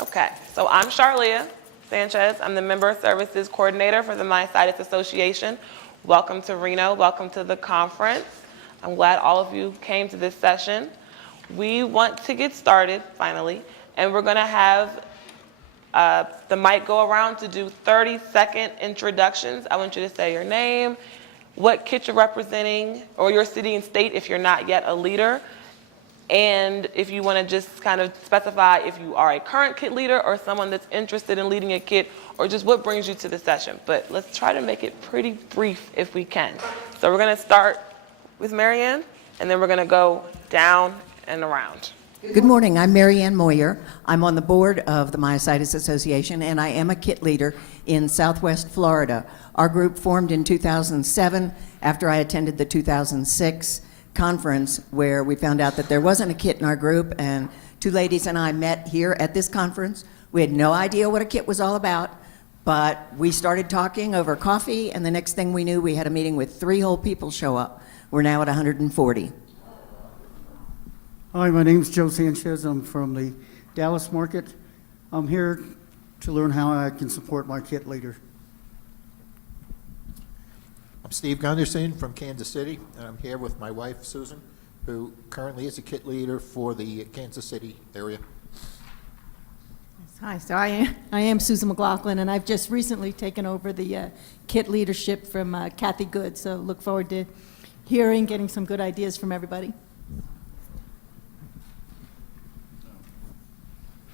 Okay, so I'm Charlia Sanchez. I'm the Member Services Coordinator for the Myositis Association. Welcome to Reno. Welcome to the conference. I'm glad all of you came to this session. We want to get started, finally, and we're going to have the mic go around to do 30-second introductions. I want you to say your name, what kit you're representing, or your city and state if you're not yet a leader. And if you want to just kind of specify if you are a current kit leader or someone that's interested in leading a kit, or just what brings you to the session. But let's try to make it pretty brief if we can. So we're going to start with Marianne, and then we're going to go down and around. Good morning, I'm Marianne Moyer. I'm on the board of the Myositis Association, and I am a kit leader in Southwest Florida. Our group formed in 2007 after I attended the 2006 conference where we found out that there wasn't a kit in our group, and two ladies and I met here at this conference. We had no idea what a kit was all about, but we started talking over coffee, and the next thing we knew, we had a meeting with 3 whole people show up. We're now at 140. Hi, my name's Joe Sanchez. I'm from the Dallas market. I'm here to learn how I can support my kit leader. I'm Steve Gunderson from Kansas City, and I'm here with my wife, Susan, who currently is a kit leader for the Kansas City area. Hi, so I am Susan McLaughlin, and I've just recently taken over the kit leadership from Kathy Good, so look forward to getting some good ideas from everybody.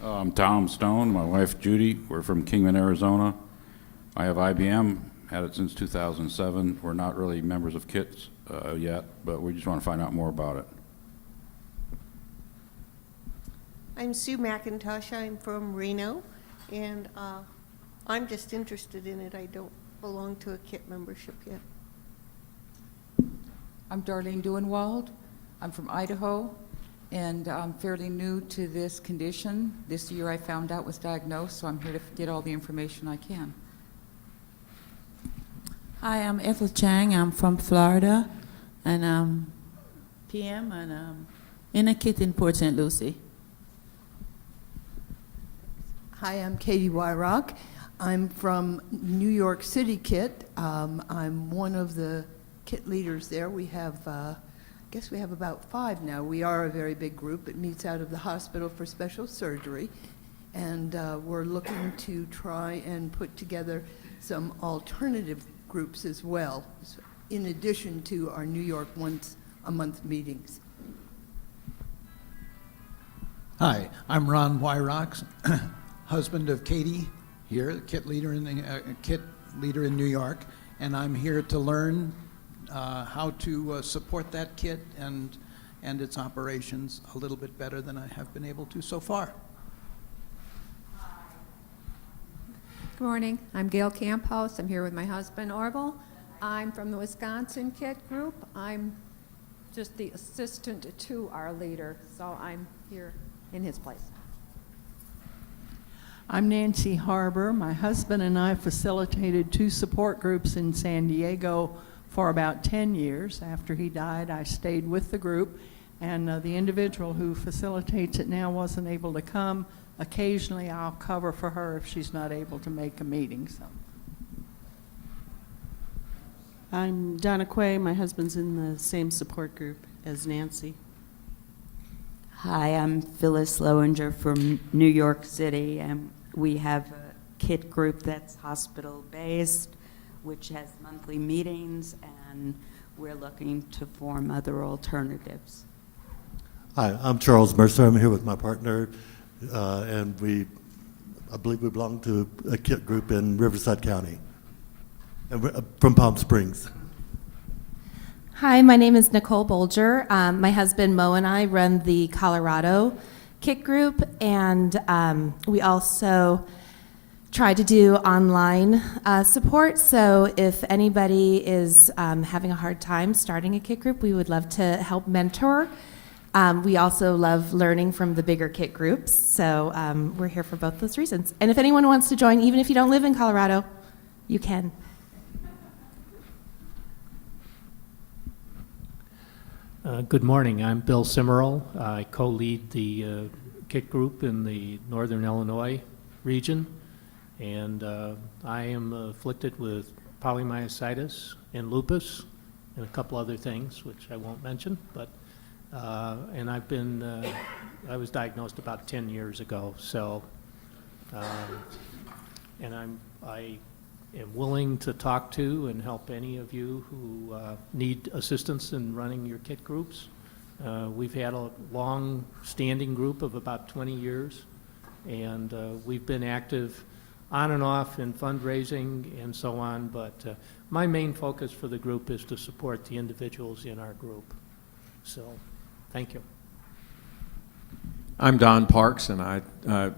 I'm Tom Stone, my wife Judy. We're from Kingman, Arizona. I have IBM, had it since 2007. We're not really members of KITS yet, but we just want to find out more about it. I'm Sue McIntosh. I'm from Reno, and I'm just interested in it. I don't belong to a KIT membership yet. I'm Darlene Duenwald. I'm from Idaho, and I'm fairly new to this condition. This year I found out was diagnosed, so I'm here to get all the information I can. Hi, I'm Ethel Chang. I'm from Florida, and I'm PM, and I'm in a kit in Port St. Lucie. Hi, I'm Katie Wyrock. I'm from New York City KIT. I'm one of the KIT leaders there. We have, I guess we have about 5 now. We are a very big group. It meets out of the Hospital for Special Surgery, and we're looking to try and put together some alternative groups as well, in addition to our New York once-a-month meetings. Hi, I'm Ron Wyrock, husband of Katie here, kit leader in New York, and I'm here to learn how to support that kit and its operations a little bit better than I have been able to so far. Good morning. I'm Gail Camphouse. I'm here with my husband, Orville. I'm from the Wisconsin KIT group. I'm just the assistant to our leader, so I'm here in his place. I'm Nancy Harbor. My husband and I facilitated 2 support groups in San Diego for about 10 years. After he died, I stayed with the group, and the individual who facilitates it now wasn't able to come. Occasionally I'll cover for her if she's not able to make a meeting. So. I'm Donna Quay. My husband's in the same support group as Nancy. Hi, I'm Phyllis Lowinger from New York City, and we have a KIT group that's hospital-based, which has monthly meetings, and we're looking to form other alternatives. Hi, I'm Charles Mercer. I'm here with my partner, and I believe we belong to a KIT group in Riverside County, and we're from Palm Springs. Hi, my name is Nicole Bolger. My husband Mo and I run the Colorado KIT group, and we also try to do online support. So if anybody is having a hard time starting a KIT group, we would love to help mentor. We also love learning from the bigger KIT groups, so we're here for both those reasons. And if anyone wants to join, even if you don't live in Colorado, you can. Good morning. I'm Bill Simmerl. I co-lead the KIT group in the northern Illinois region, and I am afflicted with polymyositis and lupus and a couple other things which I won't mention, but and I was diagnosed about 10 years ago, so and I am willing to talk to and help any of you who need assistance in running your KIT groups. We've had a long-standing group of about 20 years, and we've been active on and off in fundraising and so on, but my main focus for the group is to support the individuals in our group. So, thank you. I'm Don Parks, and I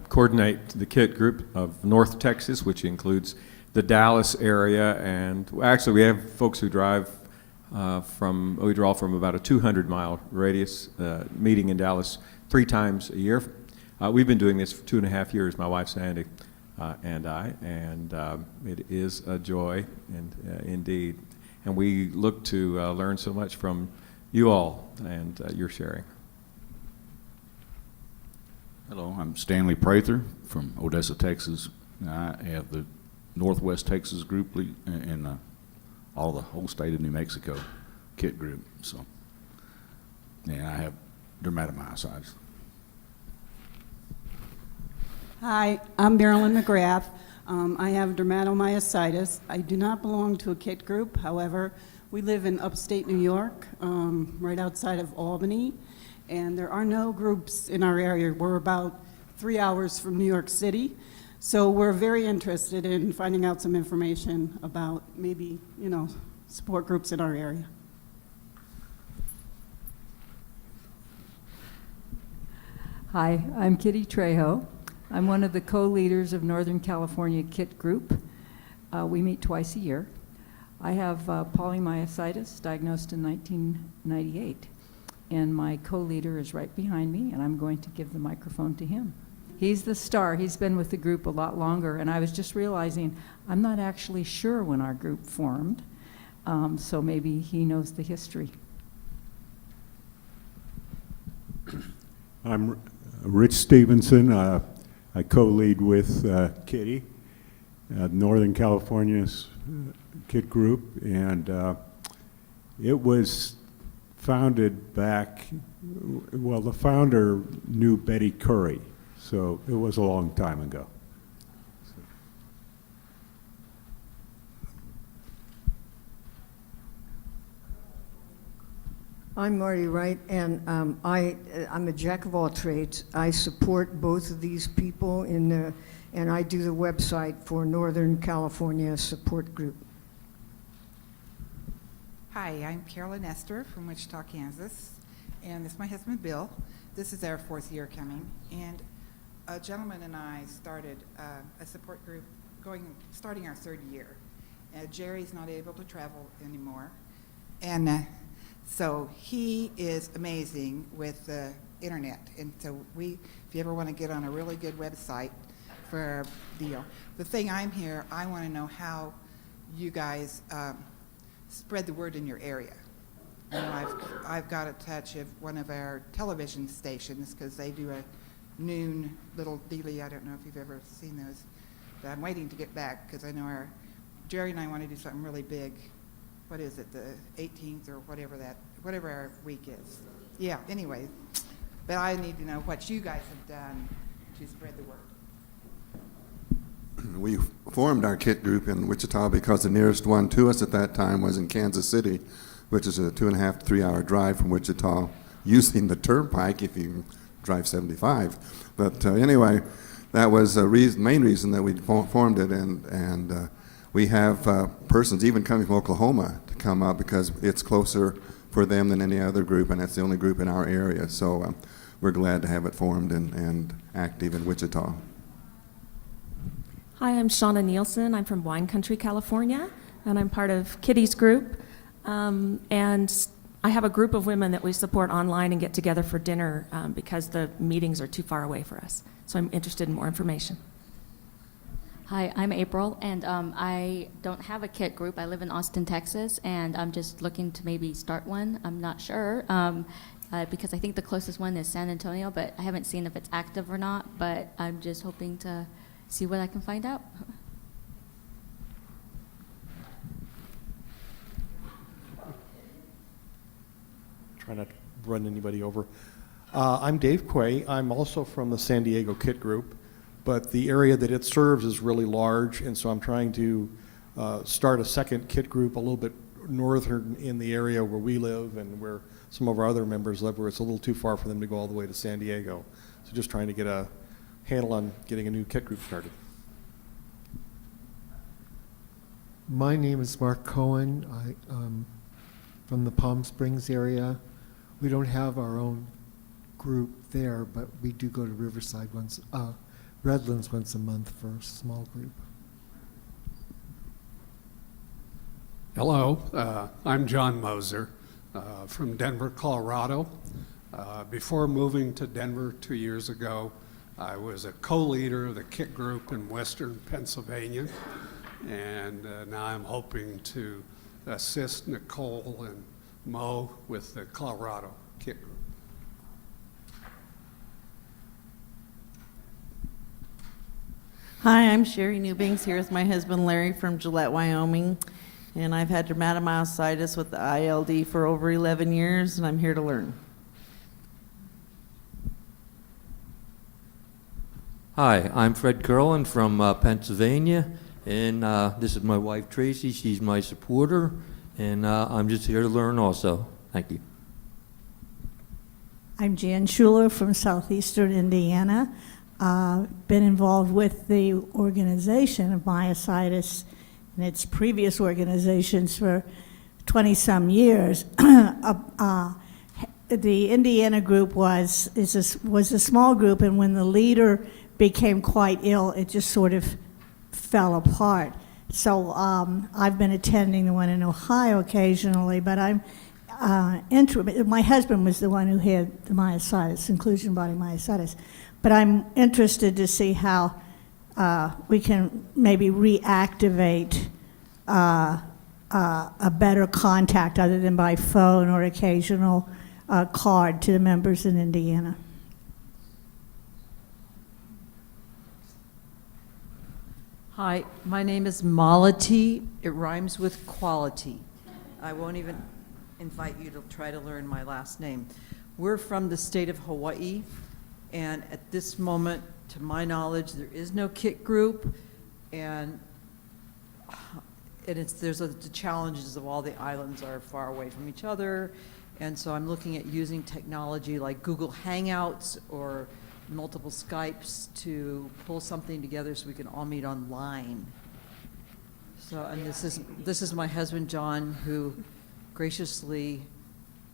coordinate the KIT group of North Texas, which includes the Dallas area, and actually we have folks who drive we draw from about a 200-mile radius, meeting in Dallas 3 times a year. We've been doing this for 2.5 years, my wife Sandy and I, and it is a joy, and indeed. And we look to learn so much from you all and your sharing. Hello, I'm Stanley Prather from Odessa, Texas. I have the Northwest Texas group and all the whole state of New Mexico KIT group. So, yeah, I have dermatomyositis. Hi, I'm Marilyn McGrath. I have dermatomyositis. I do not belong to a KIT group. However, we live in upstate New York, right outside of Albany, and there are no groups in our area. We're about 3 hours from New York City, so we're very interested in finding out some information about maybe, support groups in our area. Hi, I'm Kitty Trejo. I'm one of the co-leaders of Northern California KIT group. We meet twice a year. I have polymyositis, diagnosed in 1998, and my co-leader is right behind me, and I'm going to give the microphone to him. He's the star. He's been with the group a lot longer, and I was just realizing I'm not actually sure when our group formed, so maybe he knows the history. I'm Rich Stevenson. I co-lead with Kitty, Northern California's KIT group, and it was founded back, well, the founder knew Betty Curry, so it was a long time ago. I'm Marty Wright, and I'm a jack of all trades. I support both of these people and I do the website for Northern California Support Group. Hi, I'm Carolyn Nestor from Wichita, Kansas, and this is my husband, Bill. This is our 4th year coming, and a gentleman and I started a support group starting our 3rd year. Jerry's not able to travel anymore, and so he is amazing with the internet, and so if you ever want to get on a really good website for our deal. The thing I'm here, I want to know how you guys spread the word in your area. I've got a touch of one of our television stations because they do a noon little dealie. I don't know if you've ever seen those, but I'm waiting to get back because I know Jerry and I want to do something really big. What is it, the 18th or whatever our week is. Yeah, anyway, but I need to know what you guys have done to spread the word. We formed our KIT group in Wichita because the nearest one to us at that time was in Kansas City, which is a 2.5 to 3 hour drive from Wichita, using the turnpike if you drive 75. But anyway, that was the main reason that we formed it, and we have persons even coming from Oklahoma to come up because it's closer for them than any other group, and that's the only group in our area. So we're glad to have it formed and active in Wichita. Hi, I'm Shauna Nielsen. I'm from Wine Country, California, and I'm part of Kitty's group. And I have a group of women that we support online and get together for dinner because the meetings are too far away for us. So I'm interested in more information. Hi, I'm April, and I don't have a KIT group. I live in Austin, Texas, and I'm just looking to maybe start one. I'm not sure. because I think the closest one is San Antonio, but I haven't seen if it's active or not, but I'm just hoping to see what I can find out. Try not to run anybody over. I'm Dave Quay. I'm also from the San Diego Kit Group, but the area that it serves is really large, and so I'm trying to start a second Kit Group a little bit northern in the area where we live and where some of our other members live, where it's a little too far for them to go all the way to San Diego. So just trying to get a handle on getting a new Kit Group started. My name is Mark Cohen. I'm from the Palm Springs area. We don't have our own group there, but we do go to Riverside Redlands once a month for a small group. Hello, I'm John Moser from Denver, Colorado. Before moving to Denver 2 years ago, I was a co-leader of the Kit Group in Western Pennsylvania, and now I'm hoping to assist Nicole and Mo with the Colorado Kit Group. Hi, I'm Sherry Newbanks here with my husband Larry from Gillette, Wyoming. And I've had dermatomyositis with the ILD for over 11 years, and I'm here to learn. Hi, I'm Fred Curlin from Pennsylvania, and this is my wife Tracy. She's my supporter, and I'm just here to learn also. Thank you. I'm Jan Schuler from southeastern Indiana. Been involved with the organization of Myositis and its previous organizations for 20-some years. The Indiana group was a small group, and when the leader became quite ill, it just sort of fell apart. So I've been attending the one in Ohio occasionally, but I'm my husband was the one who had the myositis, inclusion body myositis. But I'm interested to see how we can maybe reactivate a better contact other than by phone or occasional card to the members in Indiana. Hi, my name is Malati. It rhymes with quality. I won't even invite you to try to learn my last name. We're from the state of Hawaii, and at this moment, to my knowledge, there is no Kit Group, and there's the challenges of all the islands are far away from each other, and so I'm looking at using technology like Google Hangouts or multiple Skypes to pull something together so we can all meet online. So, and this is my husband John, who graciously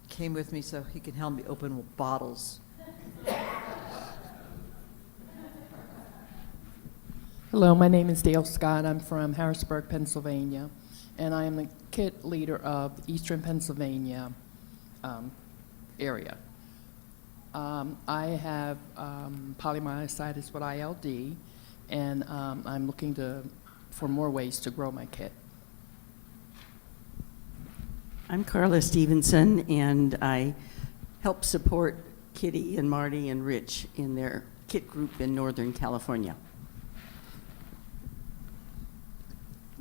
came with me so he can help me open bottles. Hello, my name is Dale Scott. I'm from Harrisburg, Pennsylvania, and I am the Kit leader of the Eastern Pennsylvania area. I have polymyositis with ILD, and I'm looking for more ways to grow my Kit. I'm Carla Stevenson, and I help support Kitty and Marty and Rich in their Kit group in Northern California.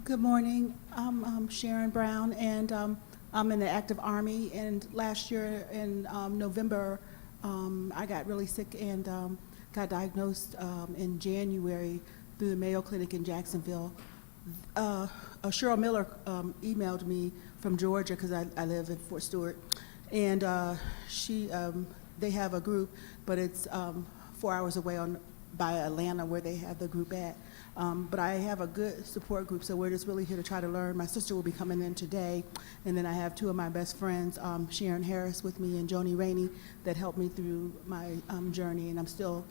Good morning. I'm Sharon Brown, and I'm in the active Army. And last year in November, I got really sick and got diagnosed in January through the Mayo Clinic in Jacksonville. Cheryl Miller emailed me from Georgia because I live in Fort Stewart, and they have a group, but it's 4 hours away by Atlanta where they have the group at. But I have a good support group, so we're just really here to try to learn. My sister will be coming in today, and then I have two of my best friends, Sharon Harris with me and Joni Rainey, that helped me through my journey, and I'm still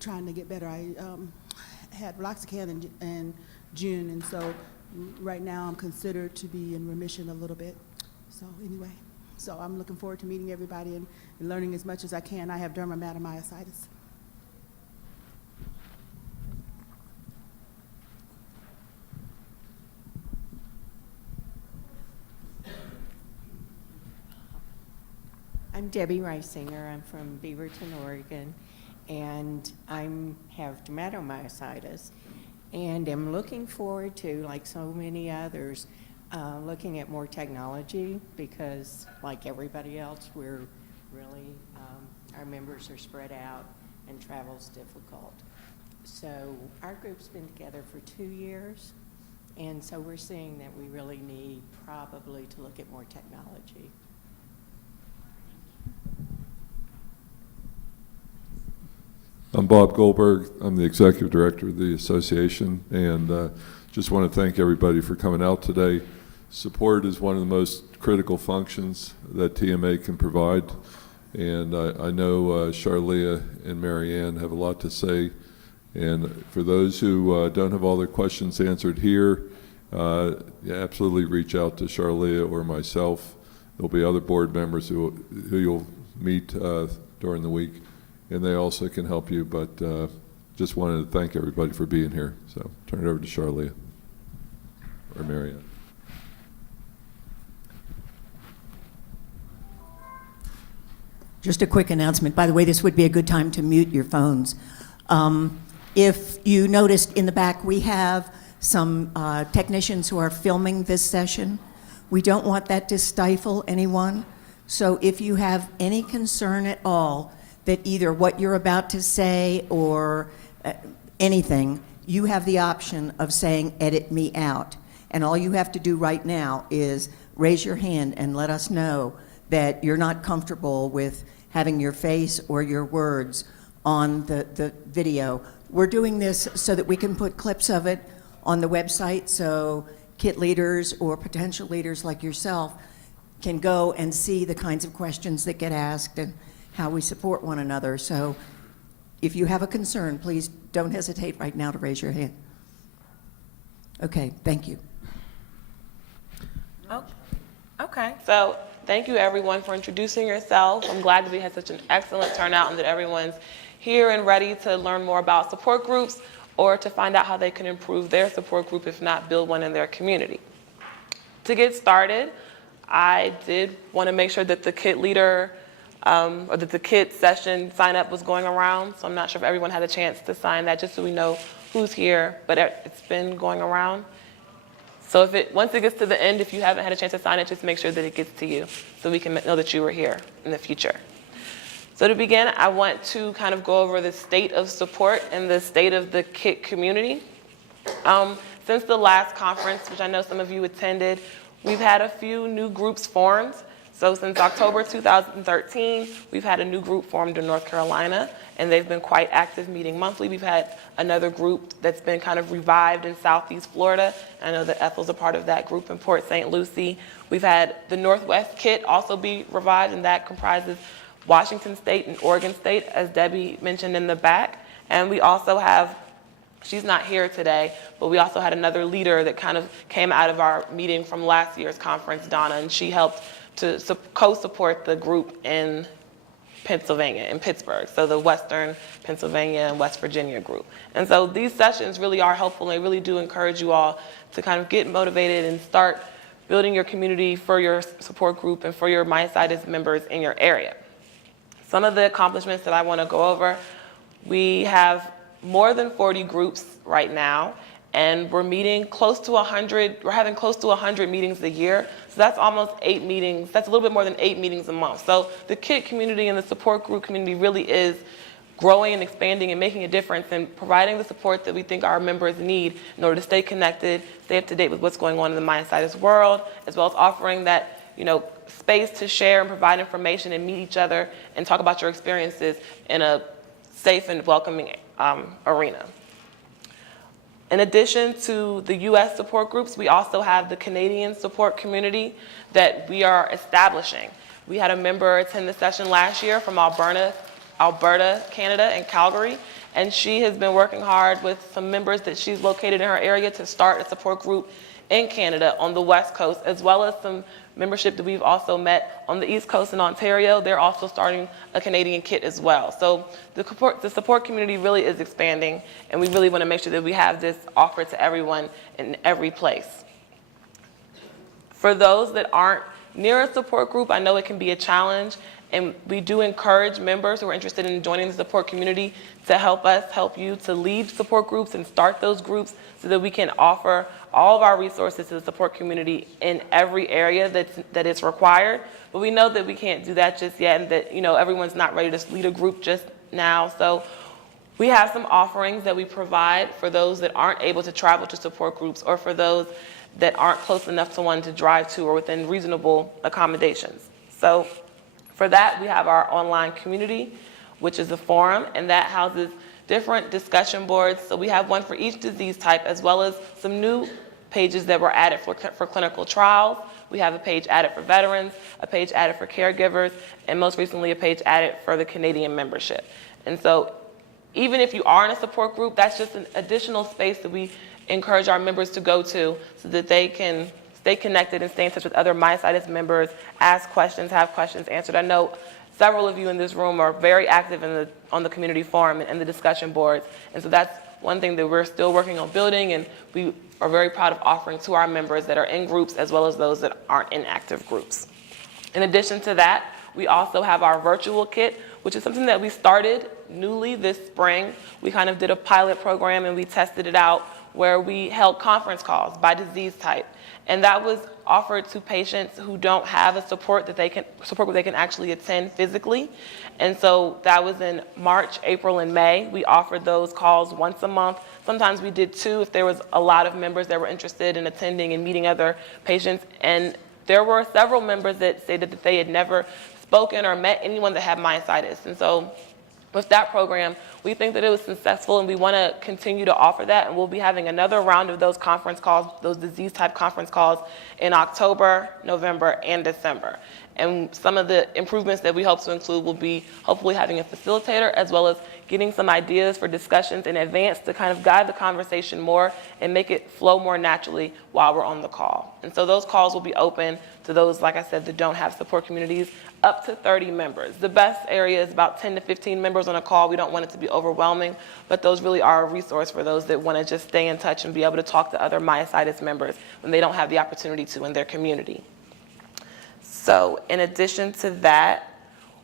trying to get better. I had Roxicam in June, and so right now I'm considered to be in remission a little bit. So anyway, so I'm looking forward to meeting everybody and learning as much as I can. I have dermatomyositis. I'm Debbie Reisinger. I'm from Beaverton, Oregon, and I have dermatomyositis, and am looking forward to, like so many others, looking at more technology because, like everybody else, we're really, our members are spread out and travel's difficult. So our group's been together for 2 years, and so we're seeing that we really need probably to look at more technology. I'm Bob Goldberg. I'm the executive director of the association, and just want to thank everybody for coming out today. Support is one of the most critical functions that TMA can provide, and I know Charlia and Marianne have a lot to say. And for those who don't have all their questions answered here, absolutely reach out to Charlia or myself. There'll be other board members who you'll meet during the week, and they also can help you, but just wanted to thank everybody for being here. So turn it over to Charlia or Marianne. Just a quick announcement. By the way, this would be a good time to mute your phones. If you noticed in the back, we have some technicians who are filming this session. We don't want that to stifle anyone. So if you have any concern at all that either what you're about to say or anything, you have the option of saying, edit me out. And all you have to do right now is raise your hand and let us know that you're not comfortable with having your face or your words on the video. We're doing this so that we can put clips of it on the website so KIT leaders or potential leaders like yourself can go and see the kinds of questions that get asked and how we support one another. So if you have a concern, please don't hesitate right now to raise your hand. Okay, thank you. Oh, okay. So thank you everyone for introducing yourself. I'm glad that we had such an excellent turnout and that everyone's here and ready to learn more about support groups or to find out how they can improve their support group, if not build one in their community. To get started, I did want to make sure that the KIT leader or that the KIT session sign up was going around. So I'm not sure if everyone had a chance to sign that, just so we know who's here, but it's been going around. So once it gets to the end, if you haven't had a chance to sign it, just make sure that it gets to you so we can know that you were here in the future. So to begin, I want to kind of go over the state of support and the state of the KIT community. Since the last conference, which I know some of you attended, we've had a few new groups formed. So since October 2013, we've had a new group formed in North Carolina, and they've been quite active, meeting monthly. We've had another group that's been kind of revived in Southeast Florida. I know that Ethel's a part of that group in Port St. Lucie. We've had the Northwest KIT also be revived, and that comprises Washington State and Oregon State, as Debbie mentioned in the back. And we also have, she's not here today, but we also had another leader that kind of came out of our meeting from last year's conference, Donna, and she helped to co-support the group in Pennsylvania, in Pittsburgh, so the Western Pennsylvania and West Virginia group. And so these sessions really are helpful, and they really do encourage you all to kind of get motivated and start building your community for your support group and for your myositis members in your area. Some of the accomplishments that I want to go over, we have more than 40 groups right now, and we're meeting close to 100, we're having close to 100 meetings a year. So that's almost 8 meetings, that's a little bit more than 8 meetings a month. So the KIT community and the support group community really is growing and expanding and making a difference and providing the support that we think our members need in order to stay connected, stay up to date with what's going on in the myositis world, as well as offering that, space to share and provide information and meet each other and talk about your experiences in a safe and welcoming arena. In addition to the U.S. support groups, we also have the Canadian support community that we are establishing. We had a member attend the session last year from Alberta, Canada, and Calgary, and she has been working hard with some members that she's located in her area to start a support group in Canada on the West Coast, as well as some membership that we've also met on the East Coast in Ontario. They're also starting a Canadian KIT as well. So the support community really is expanding, and we really want to make sure that we have this offered to everyone in every place. For those that aren't near a support group, I know it can be a challenge, And we do encourage members who are interested in joining the support community to help us help you to lead support groups and start those groups so that we can offer all of our resources to the support community in every area that is required. But we know that we can't do that just yet, and that everyone's not ready to lead a group just now. So we have some offerings that we provide for those that aren't able to travel to support groups, or for those that aren't close enough to one to drive to or within reasonable accommodations. So for that, we have our online community, which is a forum, and that houses different discussion boards. So we have one for each disease type, as well as some new pages that were added for clinical trials. We have a page added for veterans, a page added for caregivers, and most recently a page added for the Canadian membership. And so even if you are in a support group, that's just an additional space that we encourage our members to go to so that they can stay connected and stay in touch with other Myositis members, ask questions, have questions answered. I know several of you in this room are very active on the community forum and the discussion boards. And so that's one thing that we're still working on building, and we are very proud of offering to our members that are in groups as well as those that aren't in active groups. In addition to that, we also have our virtual kit, which is something that we started newly this spring. We kind of did a pilot program and we tested it out where we held conference calls by disease type. And that was offered to patients who don't have a support group they can actually attend physically. And so that was in March, April, and May. We offered those calls once a month. Sometimes we did 2 if there was a lot of members that were interested in attending and meeting other patients. And there were several members that stated that they had never spoken or met anyone that had myositis. And so with that program, we think that it was successful, and we want to continue to offer that. And we'll be having another round of those conference calls, those disease type conference calls, in October, November, and December. And some of the improvements that we hope to include will be hopefully having a facilitator, as well as getting some ideas for discussions in advance to kind of guide the conversation more and make it flow more naturally while we're on the call. And so those calls will be open to those, like I said, that don't have support communities, up to 30 members. The best area is about 10 to 15 members on a call. We don't want it to be overwhelming, but those really are a resource for those that want to just stay in touch and be able to talk to other myositis members when they don't have the opportunity to in their community. So in addition to that,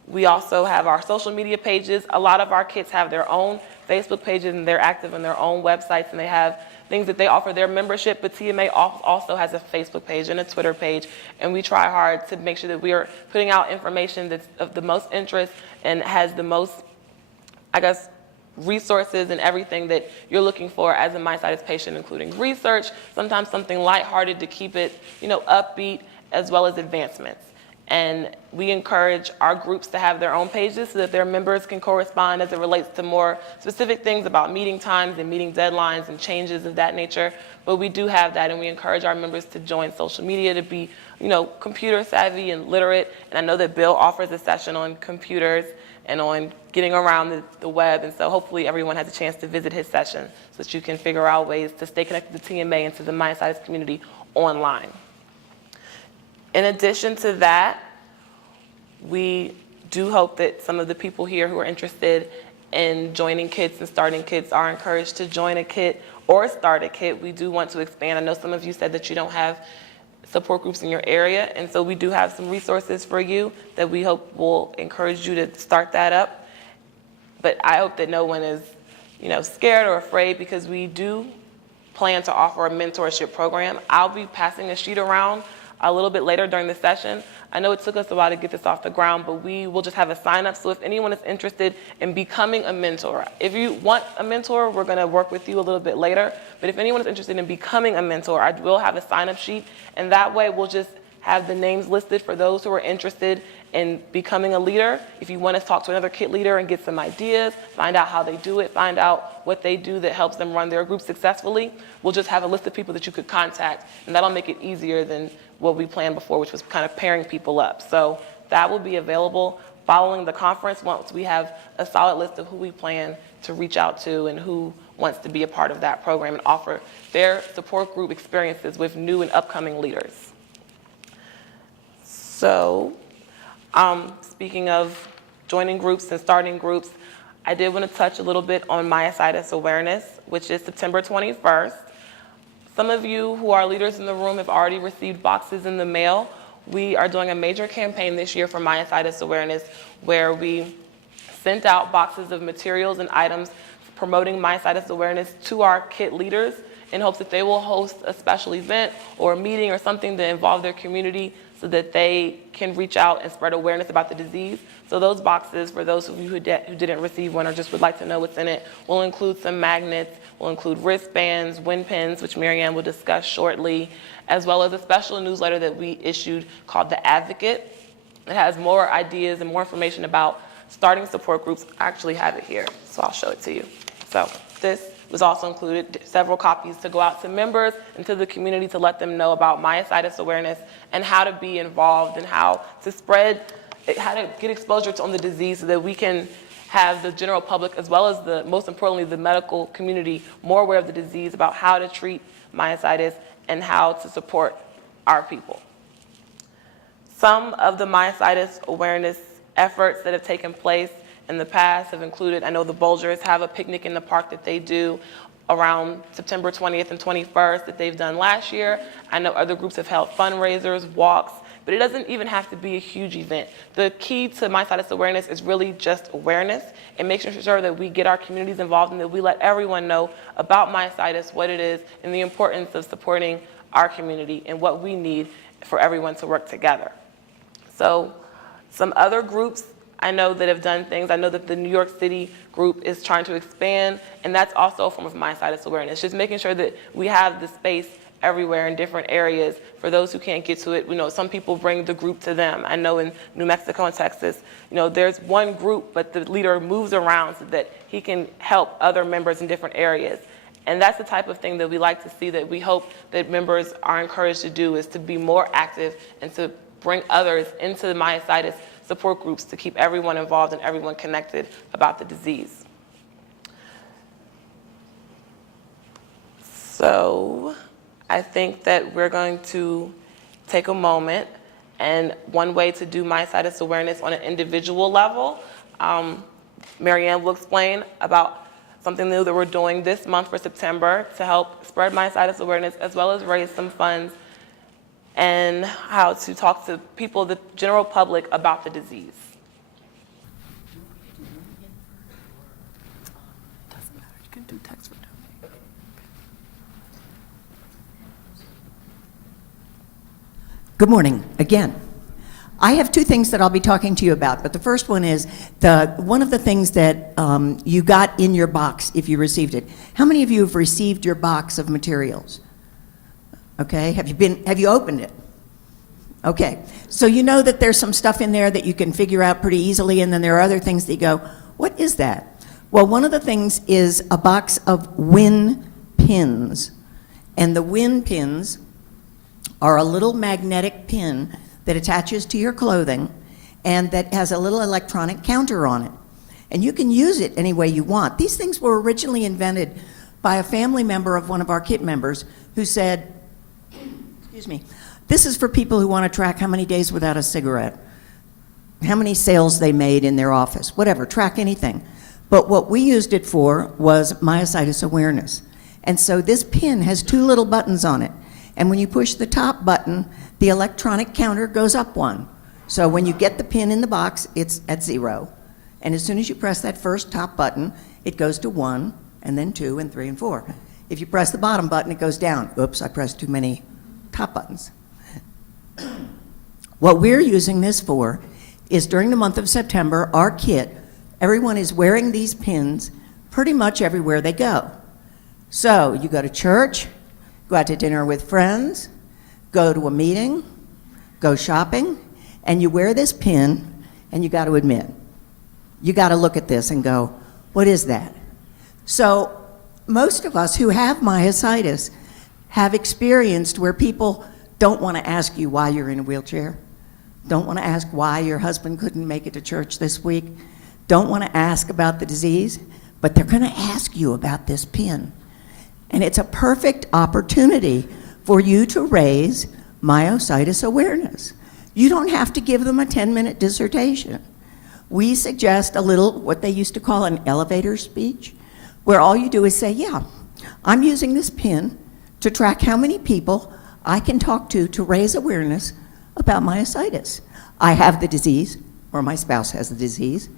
we also have our social media pages. A lot of our kits have their own Facebook pages, and they're active on their own websites, and they have things that they offer their membership, but TMA also has a Facebook page and a Twitter page, and we try hard to make sure that we are putting out information that's of the most interest and has the most, resources and everything that you're looking for as a myositis patient, including research, sometimes something lighthearted to keep it, upbeat, as well as advancements. And we encourage our groups to have their own pages so that their members can correspond as it relates to more specific things about meeting times and meeting deadlines and changes of that nature. But we do have that, and we encourage our members to join social media, to be, computer savvy and literate. And I know that Bill offers a session on computers and on getting around the web. And so hopefully everyone has a chance to visit his session so that you can figure out ways to stay connected to TMA and to the myositis community online. In addition to that, we do hope that some of the people here who are interested in joining kits and starting kits are encouraged to join a kit or start a kit. We do want to expand. I know some of you said that you don't have support groups in your area, and so we do have some resources for you that we hope will encourage you to start that up. But I hope that no one is, scared or afraid, because we do plan to offer a mentorship program. I'll be passing a sheet around a little bit later during the session. I know it took us a while to get this off the ground, but we will just have a sign up. So if anyone is interested in becoming a mentor, if you want a mentor, we're gonna work with you a little bit later. But if anyone is interested in becoming a mentor, I will have a sign up sheet, and that way we'll just have the names listed for those who are interested in becoming a leader. If you want to talk to another kit leader and get some ideas, find out how they do it, find out what they do that helps them run their group successfully, we'll just have a list of people that you could contact, and that'll make it easier than what we planned before, which was kind of pairing people up. So that will be available following the conference once we have a solid list of who we plan to reach out to and who wants to be a part of that program and offer their support group experiences with new and upcoming leaders. So, speaking of joining groups and starting groups, I did want to touch a little bit on Myositis Awareness, which is September 21st. Some of you who are leaders in the room have already received boxes in the mail we are doing a major campaign this year for myositis awareness, where we sent out boxes of materials and items promoting myositis awareness to our KIT leaders in hopes that they will host a special event or a meeting or something to involve their community so that they can reach out and spread awareness about the disease. So those boxes, for those of you who didn't receive one or just would like to know what's in it, will include some magnets, will include wristbands, wind pins, which Marianne will discuss shortly, as well as a special newsletter that we issued called The Advocate. It has more ideas and more information about starting support groups. I actually have it here, so I'll show it to you. So this was also included, several copies to go out to members and to the community to let them know about myositis awareness and how to be involved and how to spread, how to get exposure on the disease so that we can have the general public, as well as the, most importantly, the medical community, more aware of the disease, about how to treat myositis and how to support our people. Some of the myositis awareness efforts that have taken place in the past have included, I know the Bulgers have a picnic in the park that they do around September 20th and 21st that they've done last year. I know other groups have held fundraisers, walks, but it doesn't even have to be a huge event. The key to myositis awareness is really just awareness and making sure that we get our communities involved and that we let everyone know about myositis, what it is, and the importance of supporting our community and what we need for everyone to work together. So some other groups I know that have done things. I know that the New York City group is trying to expand, and that's also a form of myositis awareness, just making sure that we have the space everywhere in different areas for those who can't get to it. You know, some people bring the group to them. I know in New Mexico and Texas, you know, there's one group, but the leader moves around so that he can help other members in different areas. And that's the type of thing that we like to see, that we hope that members are encouraged to do, is to be more active and to bring others into the myositis support groups to keep everyone involved and everyone connected about the disease. So I think that we're going to take a moment, and one way to do myositis awareness on an individual level, Marianne will explain about something new that we're doing this month for September to help spread myositis awareness, as well as raise some funds, and how to talk to people, the general public, about the disease. Doesn't matter, you can do text for donate. Good morning again. I have two things that I'll be talking to you about, but the first one is one of the things that you got in your box if you received it. How many of you have received your box of materials? Okay, have you opened it? Okay, so you know that there's some stuff in there that you can figure out pretty easily, and then there are other things that you go, what is that? Well, one of the things is a box of WIN pins, and the WIN pins are a little magnetic pin that attaches to your clothing and that has a little electronic counter on it. And you can use it any way you want. These things were originally invented by a family member of one of our KIT members who said, excuse me, this is for people who want to track how many days without a cigarette, how many sales they made in their office, whatever, track anything. But what we used it for was myositis awareness. And so this pin has two little buttons on it. And when you push the top button, the electronic counter goes up one. So when you get the pin in the box, it's at 0. And as soon as you press that first top button, it goes to 1, and then 2, and 3, and 4. If you press the bottom button, it goes down. Oops, I pressed too many top buttons. What we're using this for is during the month of September, our KIT, everyone is wearing these pins pretty much everywhere they go. So you go to church, go out to dinner with friends, go to a meeting, go shopping, and you wear this pin, and you got to admit, you got to look at this and go, what is that? So most of us who have myositis have experienced where people don't want to ask you why you're in a wheelchair, don't want to ask why your husband couldn't make it to church this week, don't want to ask about the disease, but they're going to ask you about this pin. And it's a perfect opportunity for you to raise myositis awareness. You don't have to give them a 10-minute dissertation. We suggest a little, what they used to call an elevator speech, where all you do is say, yeah, I'm using this pin to track how many people I can talk to raise awareness about myositis. I have the disease, or my spouse has the disease,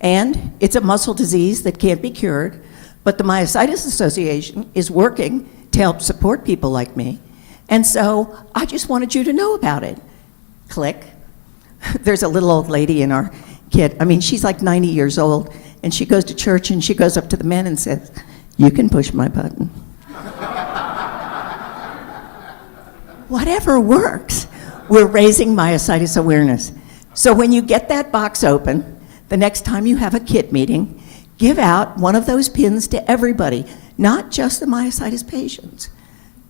and it's a muscle disease that can't be cured, but the Myositis Association is working to help support people like me, and so I just wanted you to know about it. Click. There's a little old lady in our kit. I mean, she's like 90 years old, and she goes to church, and she goes up to the men and says, "You can push my button." Whatever works. We're raising myositis awareness. So when you get that box open, the next time you have a kit meeting, give out one of those pins to everybody, not just the myositis patients,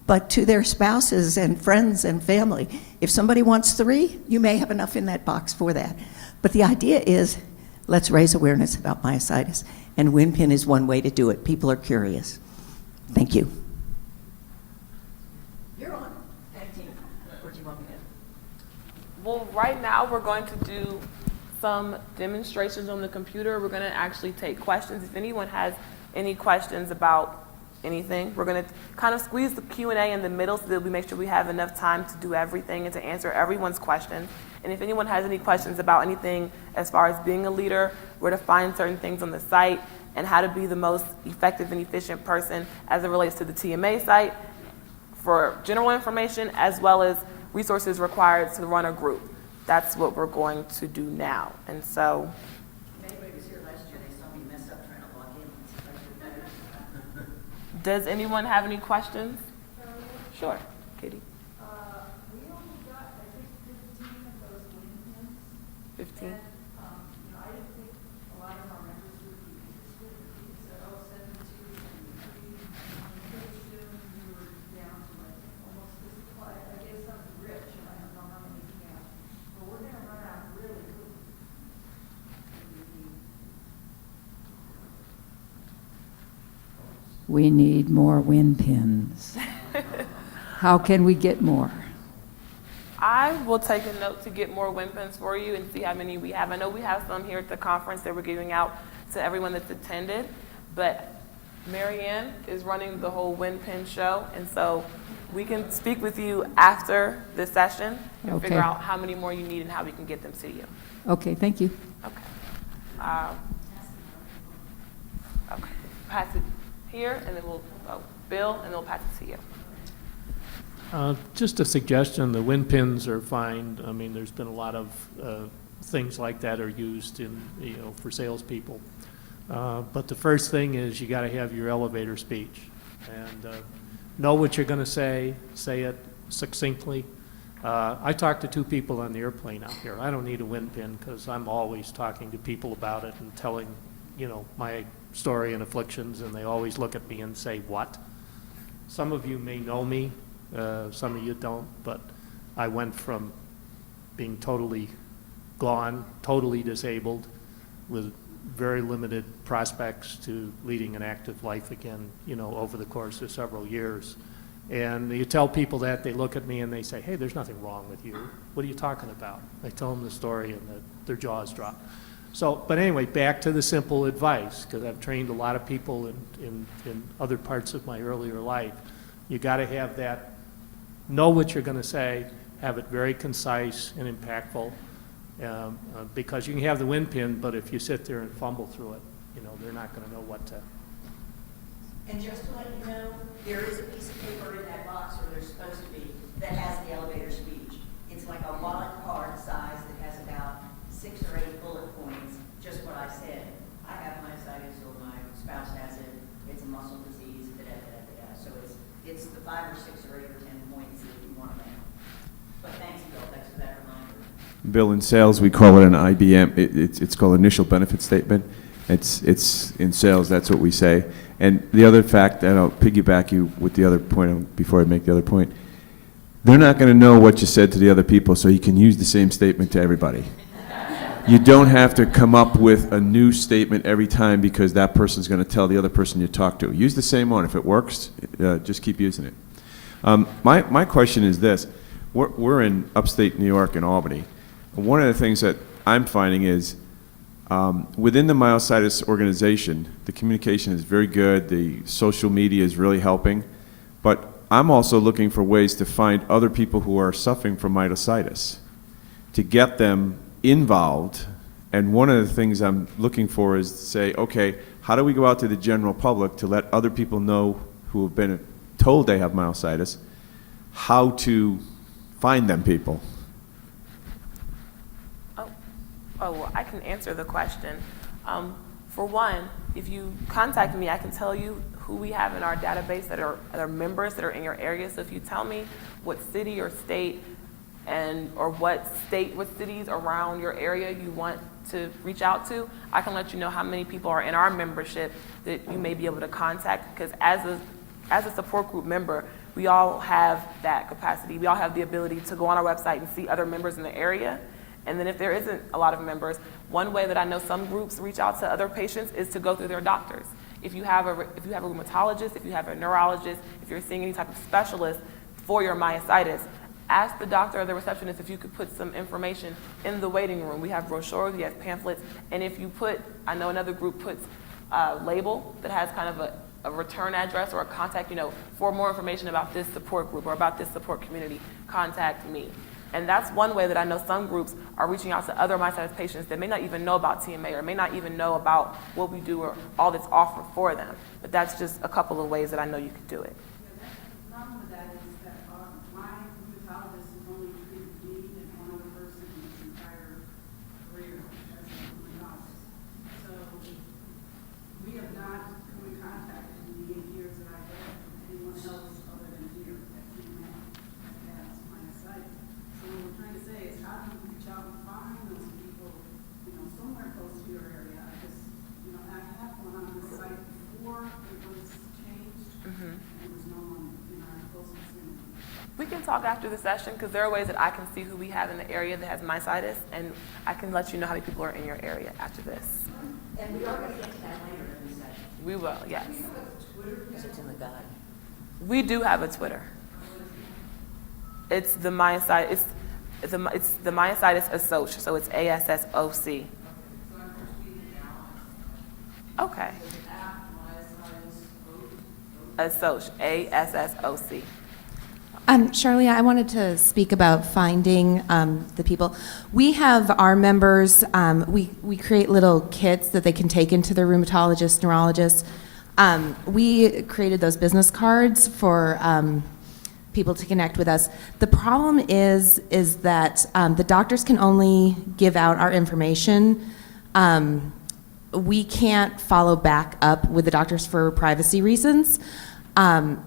but to their spouses and friends and family. If somebody wants 3, you may have enough in that box for that. But the idea is, let's raise awareness about myositis, and WinPin is one way to do it. People are curious. Thank you. You're on. Thank you. Or do you want me to? Well, right now we're going to do some demonstrations on the computer. We're going to actually take questions. If anyone has any questions about anything, we're going to kind of squeeze the Q&A in the middle so that we make sure we have enough time to do everything and to answer everyone's questions. And if anyone has any questions about anything as far as being a leader, where to find certain things on the site, and how to be the most effective and efficient person as it relates to the TMA site for general information, as well as resources required to run a group. That's what we're going to do now. And so, If anybody was here last year, they saw me mess up trying to log in. does anyone have any questions? Sure, Katie. We only got, I think, 15 of those WinPins. 15. I didn't think a lot of our members would be interested. He said, oh, send them to you. And pretty soon we were down to like almost this. I gave some to Rich, and I don't know how many he has. But we're going to run out really quickly. We need more WinPins. How can we get more? I will take a note to get more WinPins for you and see how many we have. I know we have some here at the conference that we're giving out to everyone that's attended, but Marianne is running the whole WinPin show, and so we can speak with you after the session and Okay. figure out how many more you need and how we can get them to you. Okay, thank you. Okay. Okay. Pass it here, and then we'll, Bill, and then we'll pass it to you. Just a suggestion, the WinPins are fine. I mean, there's been a lot of things like that are used in, for salespeople. But the first thing is you got to have your elevator speech and know what you're going to say it succinctly. I talked to 2 people on the airplane out here. I don't need a WinPin because I'm always talking to people about it and telling, my story and afflictions, and they always look at me and say, "What?" Some of you may know me. Some of you don't, but I went from being totally gone, totally disabled, with very limited prospects to leading an active life again, over the course of several years. And you tell people that, they look at me and they say, "Hey, there's nothing wrong with you. What are you talking about?" I tell them the story and their jaws drop. So, but anyway, back to the simple advice, because I've trained a lot of people in other parts of my earlier life. You got to have that, know what you're going to say, have it very concise and impactful, because you can have the WinPin, but if you sit there and fumble through it, they're not going to know what to. And just to let you know, there is a piece of paper in that box, or there's supposed to be, that has the elevator speech. It's like a wallet card size that has about 6 or 8 bullet points, just what I said. I have myositis, or my spouse has it. It's a muscle disease, da-da-da-da-da. So it's the 5 or 6 or 8 or 10 points that you want to make. But thanks, Bill. Thanks for that reminder. Bill, in sales, we call it an IBM. It's called Initial Benefit Statement. It's in sales, that's what we say. And the other fact, and I'll piggyback you with the other point before I make the other point, they're not going to know what you said to the other people, so you can use the same statement to everybody. You don't have to come up with a new statement every time because that person's going to tell the other person you talk to. Use the same one. If it works, just keep using it. My question is this. We're in upstate New York in Albany. One of the things that I'm finding is within the myositis organization, the communication is very good. The social media is really helping. But I'm also looking for ways to find other people who are suffering from myositis. to get them involved. And one of the things I'm looking for is to say, okay, how do we go out to the general public to let other people know who have been told they have myositis, how to find them people? Well, I can answer the question. For one, if you contact me, I can tell you who we have in our database that are members that are in your area. So if you tell me what city or state or what cities around your area you want to reach out to, I can let you know how many people are in our membership that you may be able to contact. Because as a support group member, we all have that capacity. We all have the ability to go on our website and see other members in the area. And then if there isn't a lot of members, one way that I know some groups reach out to other patients is to go through their doctors. If you have a rheumatologist, if you have a neurologist, if you're seeing any type of specialist for your myositis, ask the doctor or the receptionist if you could put some information in the waiting room. We have brochures, we have pamphlets, and if you put, I know another group puts a label that has kind of a return address or a contact, for more information about this support group or about this support community, contact me. And that's one way that I know some groups are reaching out to other myositis patients that may not even know about TMA or may not even know about what we do or all that's offered for them. But that's just a couple of ways that I know you could do it. The problem with that is that my rheumatologist has only treated me and one other person in his entire career as a rheumatologist. So we have not come in contact in the 8 years that I've had with anyone else other than here at TMA that has myositis. So what we're trying to say is how do you reach out and find those people, somewhere close to your area? Because, I have one on the site before it was changed, and there was no one in our close vicinity. We can talk after the session because there are ways that I can see who we have in the area that has myositis, and I can let you know how many people are in your area after this. And we are going to get to that later in the session. We will, yes. Do you have a Twitter? Because it's in the guide. We do have a Twitter. It's the myositis. It's the Myositis Assoc. So it's ASSOC. Okay. Assoc. ASSOC. Charlia, I wanted to speak about finding the people. We have our members, we create little kits that they can take into their rheumatologists, neurologists. We created those business cards for people to connect with us. The problem is that the doctors can only give out our information. We can't follow back up with the doctors for privacy reasons.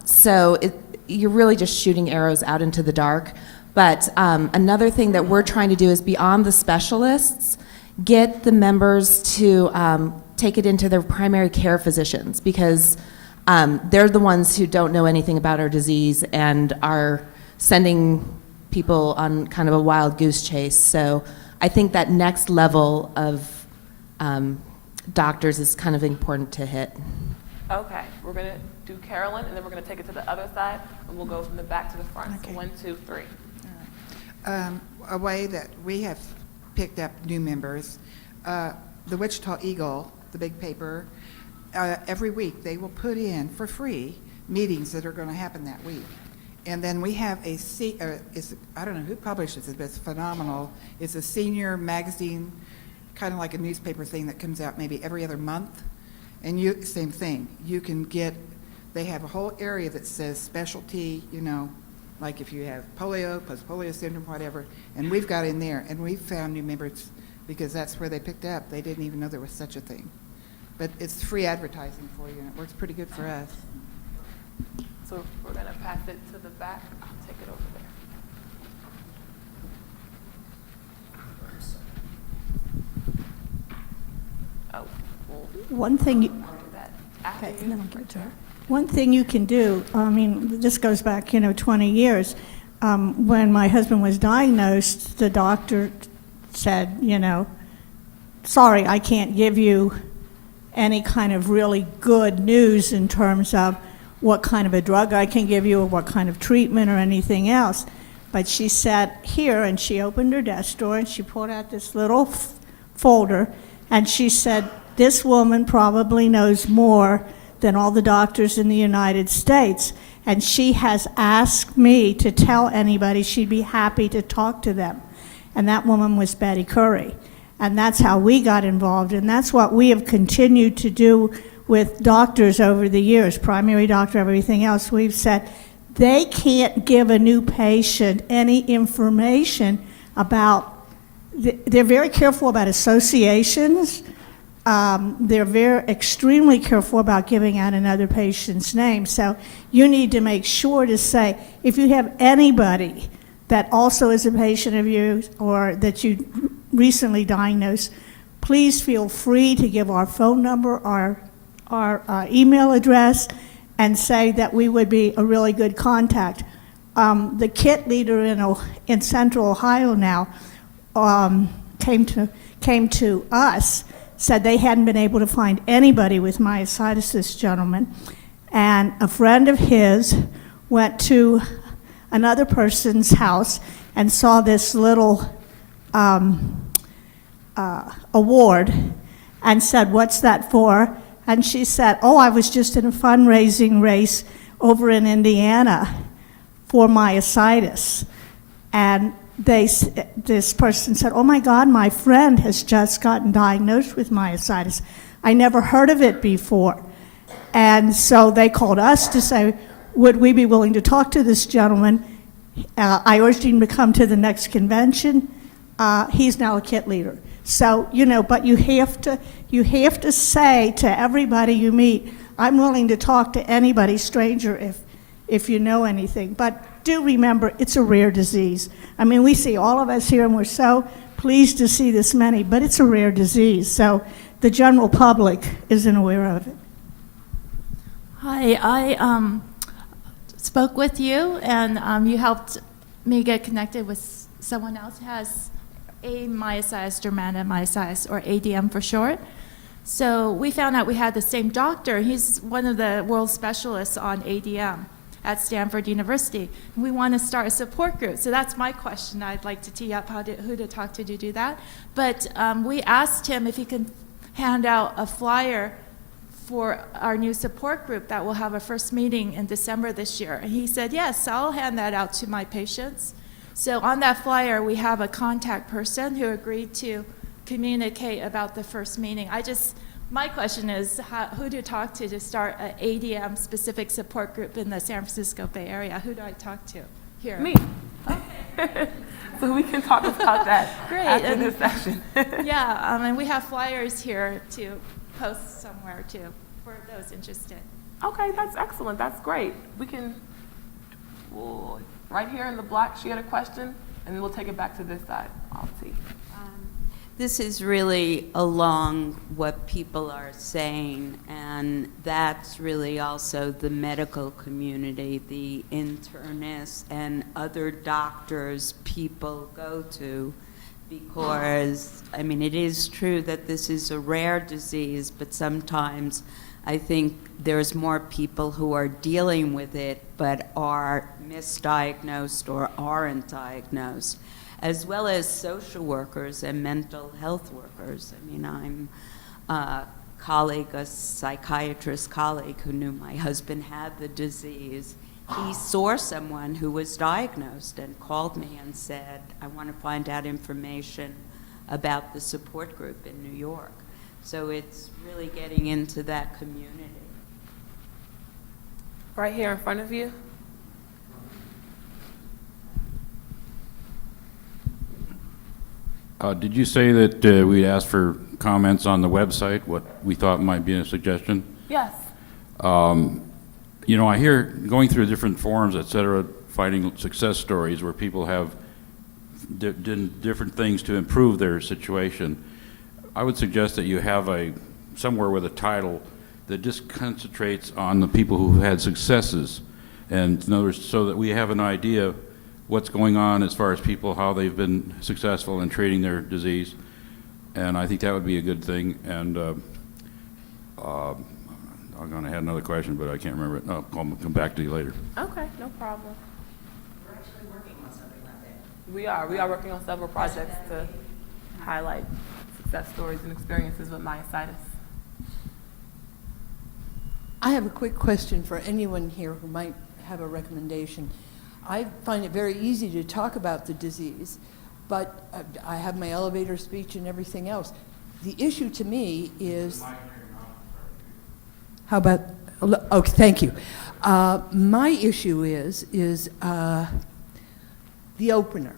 So you're really just shooting arrows out into the dark. But another thing that we're trying to do is beyond the specialists, get the members to take it into their primary care physicians, because they're the ones who don't know anything about our disease and are sending people on kind of a wild goose chase. So I think that next level of doctors is kind of important to hit. Okay, we're going to do Carolyn, and then we're going to take it to the other side, and we'll go from the back to the front. Okay. So 1, 2, 3. A way that we have picked up new members, the Wichita Eagle, the big paper, every week they will put in for free meetings that are going to happen that week. And then we have I don't know who publishes it, but it's phenomenal. It's a senior magazine, kind of like a newspaper thing that comes out maybe every other month. And same thing, you can get, they have a whole area that says specialty, like if you have polio, post-polio syndrome, whatever, and we've got in there, and we've found new members because that's where they picked up. They didn't even know there was such a thing. But it's free advertising for you, and it works pretty good for us. So we're going to pass it to the back. I'll take it over there. Oh, well, One thing, okay, and then I'll give it to her. One thing you can do, this goes back, 20 years. When my husband was diagnosed, the doctor said, sorry, I can't give you any kind of really good news in terms of what kind of a drug I can give you or what kind of treatment or anything else. But she sat here and she opened her desk drawer and she pulled out this little folder and she said, this woman probably knows more than all the doctors in the United States. And she has asked me to tell anybody she'd be happy to talk to them. and that woman was Betty Curry. And that's how we got involved, and that's what we have continued to do with doctors over the years, primary doctor, everything else. We've said they can't give a new patient any information about, they're very careful about associations. They're very extremely careful about giving out another patient's name. So you need to make sure to say, if you have anybody that also is a patient of yours or that you recently diagnosed, please feel free to give our phone number, our email address, and say that we would be a really good contact. The KIT leader in Central Ohio now came to us, said they hadn't been able to find anybody with myositis, this gentleman, and a friend of his went to another person's house and saw this little award and said, "What's that for?" And she said, "Oh, I was just in a fundraising race over in Indiana for myositis." And this person said, "Oh my God, my friend has just gotten diagnosed with myositis. I never heard of it before." And so they called us to say, would we be willing to talk to this gentleman? I urged him to come to the next convention. He's now a KIT leader. So, but you have to say to everybody you meet, I'm willing to talk to anybody, stranger, if you know anything. But do remember, it's a rare disease. I mean, we see all of us here, and we're so pleased to see this many, but it's a rare disease. So the general public isn't aware of it. Hi, I spoke with you, and you helped me get connected with someone else who has a myositis, dermatomyositis, or ADM for short. So we found out we had the same doctor. He's one of the world specialists on ADM at Stanford University. We want to start a support group. So that's my question. I'd like to tee up who to talk to do that. But we asked him if he can hand out a flyer for our new support group that will have a first meeting in December this year. And he said, yes, I'll hand that out to my patients. So on that flyer, we have a contact person who agreed to communicate about the first meeting. My question is who to talk to start an ADM specific support group in the San Francisco Bay Area. Who do I talk to here? Me. Okay. So we can talk about that after this session. Yeah, and we have flyers here to post somewhere too for those interested. Okay, that's excellent. That's great. We can, right here in the block, she had a question, and then we'll take it back to this side. I'll see. This is really along what people are saying, and that's really also the medical community, the internists and other doctors people go to, because, I mean, it is true that this is a rare disease, but sometimes I think there's more people who are dealing with it but are misdiagnosed or aren't diagnosed, as well as social workers and mental health workers. I mean, I'm a colleague, a psychiatrist colleague who knew my husband had the disease. He saw someone who was diagnosed and called me and said, I want to find out information about the support group in New York. So it's really getting into that community. Right here in front of you. Did you say that we'd ask for comments on the website, what we thought might be a suggestion? Yes. You know, I hear going through different forums, et cetera, finding success stories where people have done different things to improve their situation. I would suggest that you have somewhere with a title that just concentrates on the people who've had successes. And in other words, so that we have an idea what's going on as far as people, how they've been successful in treating their disease. And I think that would be a good thing. And I'm going to have another question, but I can't remember it. No, I'll come back to you later. Okay, no problem. We're actually working on something like that. We are working on several projects to highlight success stories and experiences with myositis. I have a quick question for anyone here who might have a recommendation. I find it very easy to talk about the disease, but I have my elevator speech and everything else. The issue to me is, how about, okay, thank you. My issue is the opener.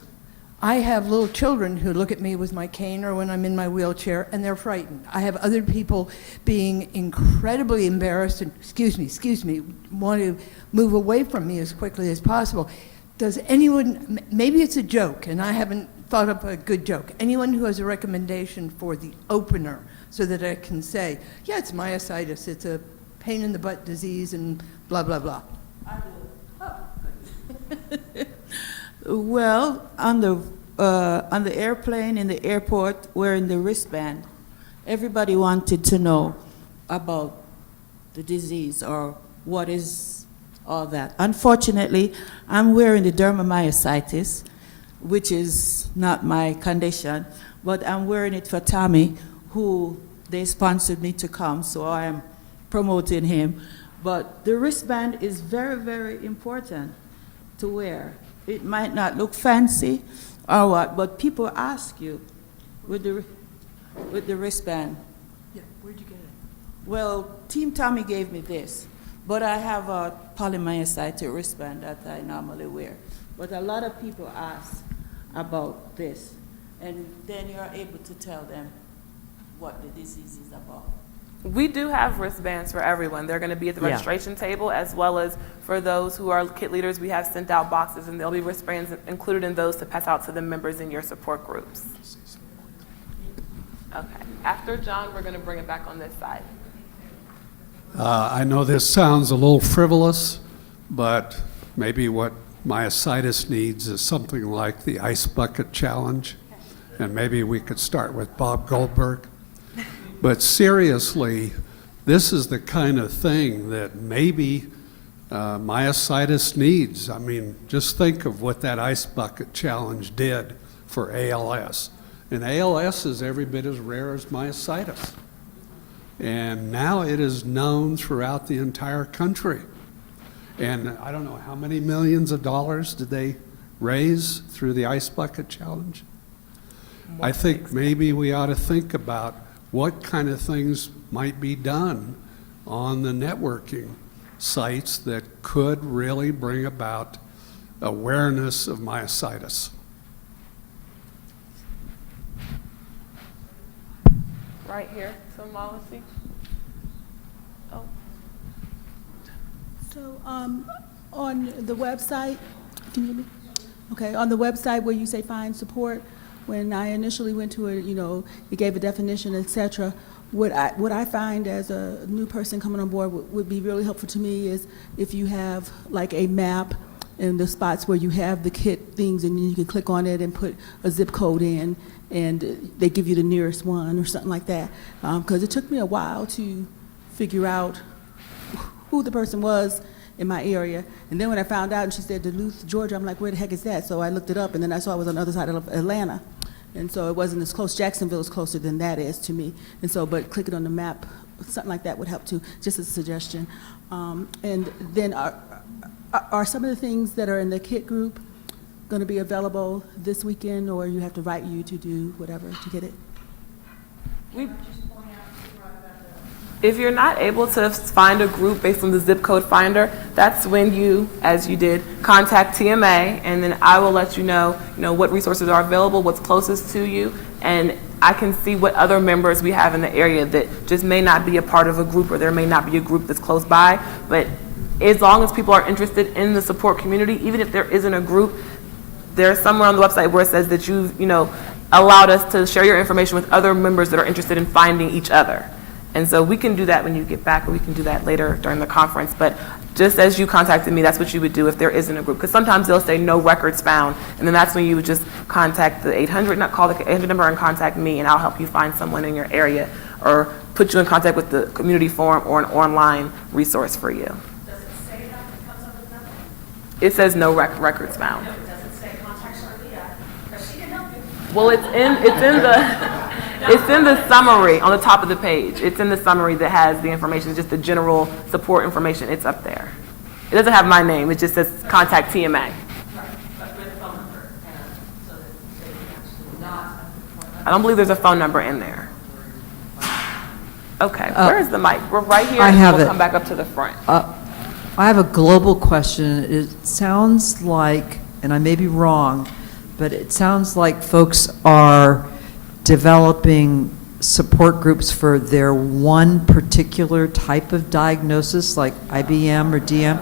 I have little children who look at me with my cane or when I'm in my wheelchair, and they're frightened. I have other people being incredibly embarrassed and, excuse me, want to move away from me as quickly as possible. Does anyone, maybe it's a joke, and I haven't thought up a good joke. Anyone who has a recommendation for the opener so that I can say, yeah, it's myositis, it's a pain in the butt disease, and blah, blah, blah. Well, on the airplane in the airport wearing the wristband, everybody wanted to know about the disease or what is all that. Unfortunately, I'm wearing the dermamyositis, which is not my condition, but I'm wearing it for Tommy, who they sponsored me to come, so I am promoting him. But the wristband is very, very important to wear. It might not look fancy or what, but people ask you with the wristband. Yeah, where'd you get it? Well, Team Tommy gave me this, but I have a polymyositis wristband that I normally wear. But a lot of people ask about this, and then you're able to tell them what the disease is about. We do have wristbands for everyone. They're going to be at the registration table, as well as for those who are kit leaders. We have sent out boxes, and there'll be wristbands included in those to pass out to the members in your support groups. Okay. After John, we're going to bring it back on this side. I know this sounds a little frivolous, but maybe what myositis needs is something like the Ice Bucket Challenge, and maybe we could start with Bob Goldberg. But seriously, this is the kind of thing that maybe myositis needs. I mean, just think of what that Ice Bucket Challenge did for ALS. And ALS is every bit as rare as myositis. And now it is known throughout the entire country. And I don't know, how many millions of dollars did they raise through the Ice Bucket Challenge? I think maybe we ought to think about what kind of things might be done on the networking sites that could really bring about awareness of myositis. Right here, so Molly. Oh. So on the website, can you hear me? Okay, on the website where you say find support, when I initially went to it, it gave a definition, et cetera. What I find as a new person coming on board would be really helpful to me is if you have like a map and the spots where you have the kit things, and you can click on it and put a zip code in, and they give you the nearest one or something like that. Because it took me a while to figure out who the person was in my area. And then when I found out and she said Duluth, Georgia, I'm like, where the heck is that? So I looked it up, and then I saw it was on the other side of Atlanta. And so it wasn't as close. Jacksonville is closer than that is to me. And so, but clicking on the map, something like that would help too, just as a suggestion. And then are some of the things that are in the kit group going to be available this weekend, or you have to write you to do whatever to get it? If you're not able to find a group based on the zip code finder, that's when you, as you did, contact TMA, and then I will let you know what resources are available, what's closest to you, and I can see what other members we have in the area that just may not be a part of a group, or there may not be a group that's close by. But as long as people are interested in the support community, even if there isn't a group, there's somewhere on the website where it says that you've allowed us to share your information with other members that are interested in finding each other. And so we can do that when you get back, or we can do that later during the conference. But just as you contacted me, that's what you would do if there isn't a group. Because sometimes they'll say no records found, and then that's when you would just contact the 800, call the 800 number and contact me, and I'll help you find someone in your area or put you in contact with the community forum or an online resource for you. Does it say that it comes up with nothing? It says no records found. No, it doesn't say contact Charlia, because she can help you. Well, it's in the summary on the top of the page. It's in the summary that has the information, just the general support information. It's up there. It doesn't have my name. It just says contact TMA. Right, but with phone number, so that they can I don't believe there's a phone number in there. Okay, where's the mic? We're right here, I and have we'll it. come back up to the front. I have a global question. It sounds like, and I may be wrong, but it sounds like folks are developing support groups for their one particular type of diagnosis, like IBM or DM.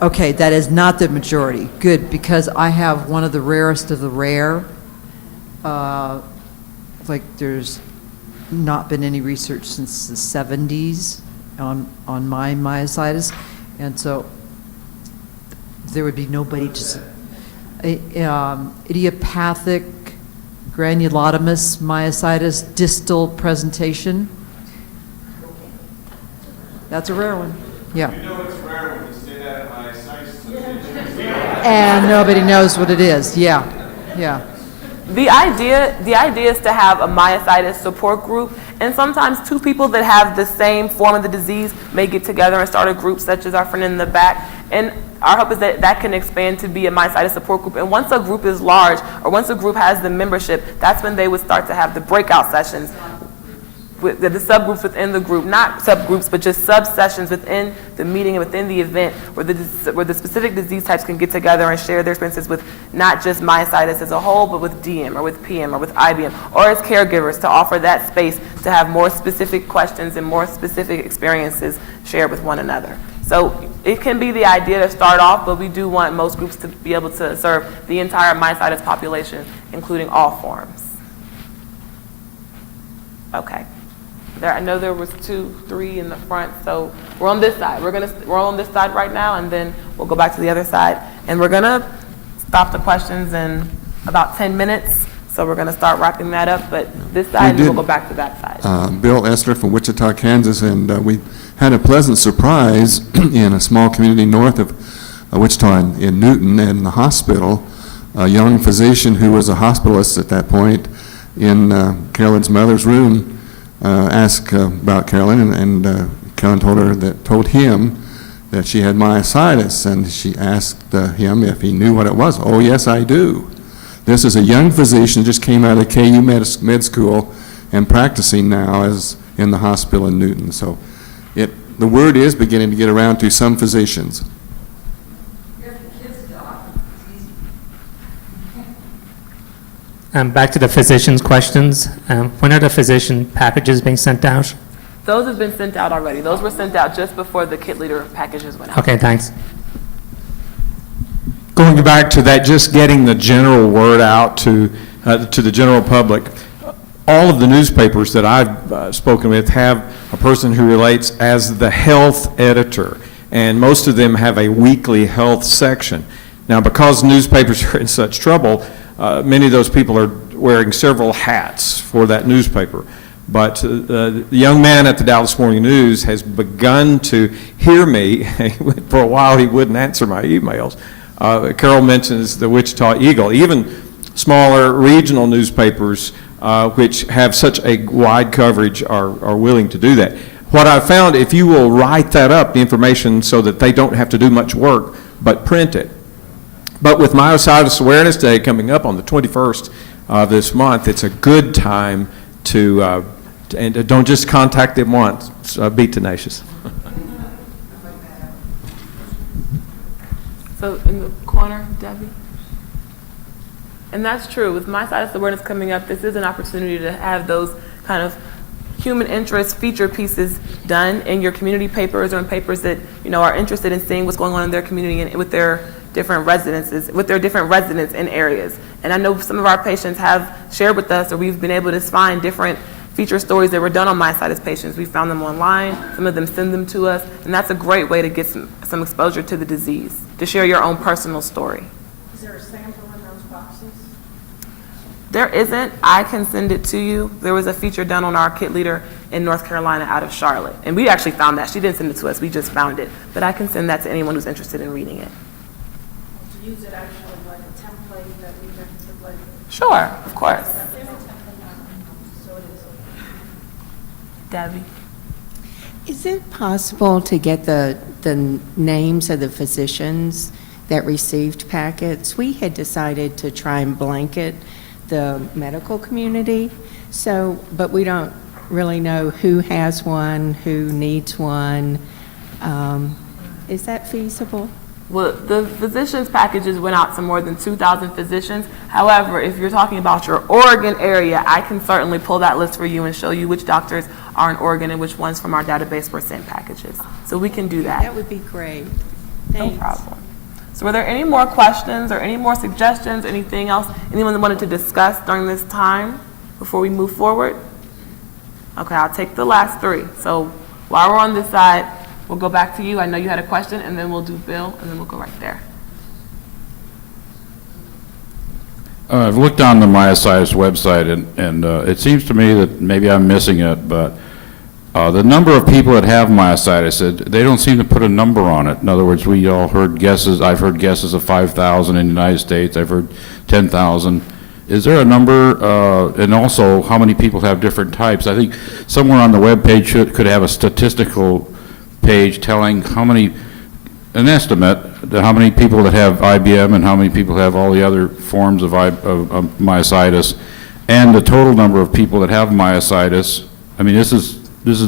Okay, that is not the majority. Good, because I have one of the rarest of the rare. Like there's not been any research since the 70s on my myositis, and so there would be nobody to idiopathic granulomatous myositis distal presentation. That's a rare one. Yeah. You know it's rare when you say that myositis. And nobody knows what it is. Yeah. Yeah. The idea is to have a myositis support group, and sometimes two people that have the same form of the disease may get together and start a group, such as our friend in the back. And our hope is that that can expand to be a myositis support group. And once a group is large, or once a group has the membership, that's when they would start to have the breakout sessions, with the subgroups within the group, not subgroups, but just sub-sessions within the meeting and within the event, where the specific disease types can get together and share their experiences with not just myositis as a whole, but with DM or with PM or with IBM, or as caregivers to offer that space to have more specific questions and more specific experiences shared with one another. So it can be the idea to start off, but we do want most groups to be able to serve the entire myositis population, including all forms. Okay. I know there was 2, 3 in the front, so we're on this side. We're on this side right now, and then we'll go back to the other side. And we're gonna stop the questions in about 10 minutes, so we're gonna start wrapping that up, but this side, and we'll go back to that side. Bill Esther from Wichita, Kansas, and we had a pleasant surprise in a small community north of Wichita in Newton, in the hospital. A young physician who was a hospitalist at that point in Carolyn's mother's room asked about Carolyn, and Carolyn told him that she had myositis, and she asked him if he knew what it was. Oh, yes, I do. This is a young physician who just came out of KU med school and practicing now as in the hospital in Newton. So the word is beginning to get around to some physicians. Back to the physician's questions. When are the physician packages being sent out? Those have been sent out already. Those were sent out just before the kit leader packages went out. Okay, thanks. Going back to that, just getting the general word out to the general public. All of the newspapers that I've spoken with have a person who relates as the health editor, and most of them have a weekly health section. Now, because newspapers are in such trouble, many of those people are wearing several hats for that newspaper. But the young man at the Dallas Morning News has begun to hear me. For a while, he wouldn't answer my emails. Carol mentions the Wichita Eagle. Even smaller regional newspapers, which have such a wide coverage, are willing to do that. What I found, if you will write that up, the information, so that they don't have to do much work, but print it. But with Myositis Awareness Day coming up on the 21st of this month, it's a good time to, and don't just contact them once, be tenacious. So in the corner, Debbie? And that's true. With Myositis Awareness coming up, this is an opportunity to have those kind of human interest feature pieces done in your community papers or in papers that are interested in seeing what's going on in their community and with their different residences, with their different residents in areas. And I know some of our patients have shared with us, or we've been able to find different feature stories that were done on myositis patients. We found them online, some of them send them to us, and that's a great way to get some exposure to the disease, to share your own personal story. Is there a sample in those boxes? There isn't. I can send it to you. There was a feature done on our kit leader in North Carolina out of Charlotte, and we actually found that. She didn't send it to us, we just found it. But I can send that to anyone who's interested in reading it. To use it actually like a template that we can like. Sure, of course. Debbie? Is it possible to get the names of the physicians that received packets? We had decided to try and blanket the medical community. So, but we don't really know who has one, who needs one. Is that feasible? Well, the physicians packages went out to more than 2,000 physicians. However, if you're talking about your Oregon area, I can certainly pull that list for you and show you which doctors are in Oregon and which ones from our database were sent packages. So we can do that. That would be great. No Thanks. problem. So were there any more questions or any more suggestions, anything else anyone wanted to discuss during this time before we move forward? Okay, I'll take the last three. So while we're on this side, we'll go back to you. I know you had a question, and then we'll do Bill, and then we'll go right there. I've looked on the Myositis website, and it seems to me that maybe I'm missing it, but the number of people that have myositis, they don't seem to put a number on it. In other words, we all heard guesses. I've heard guesses of 5,000 in the United States. I've heard 10,000. Is there a number, and also how many people have different types? I think somewhere on the web page could have a statistical page telling how many, an estimate, how many people that have IBM and how many people have all the other forms of myositis, and the total number of people that have myositis. I mean, this is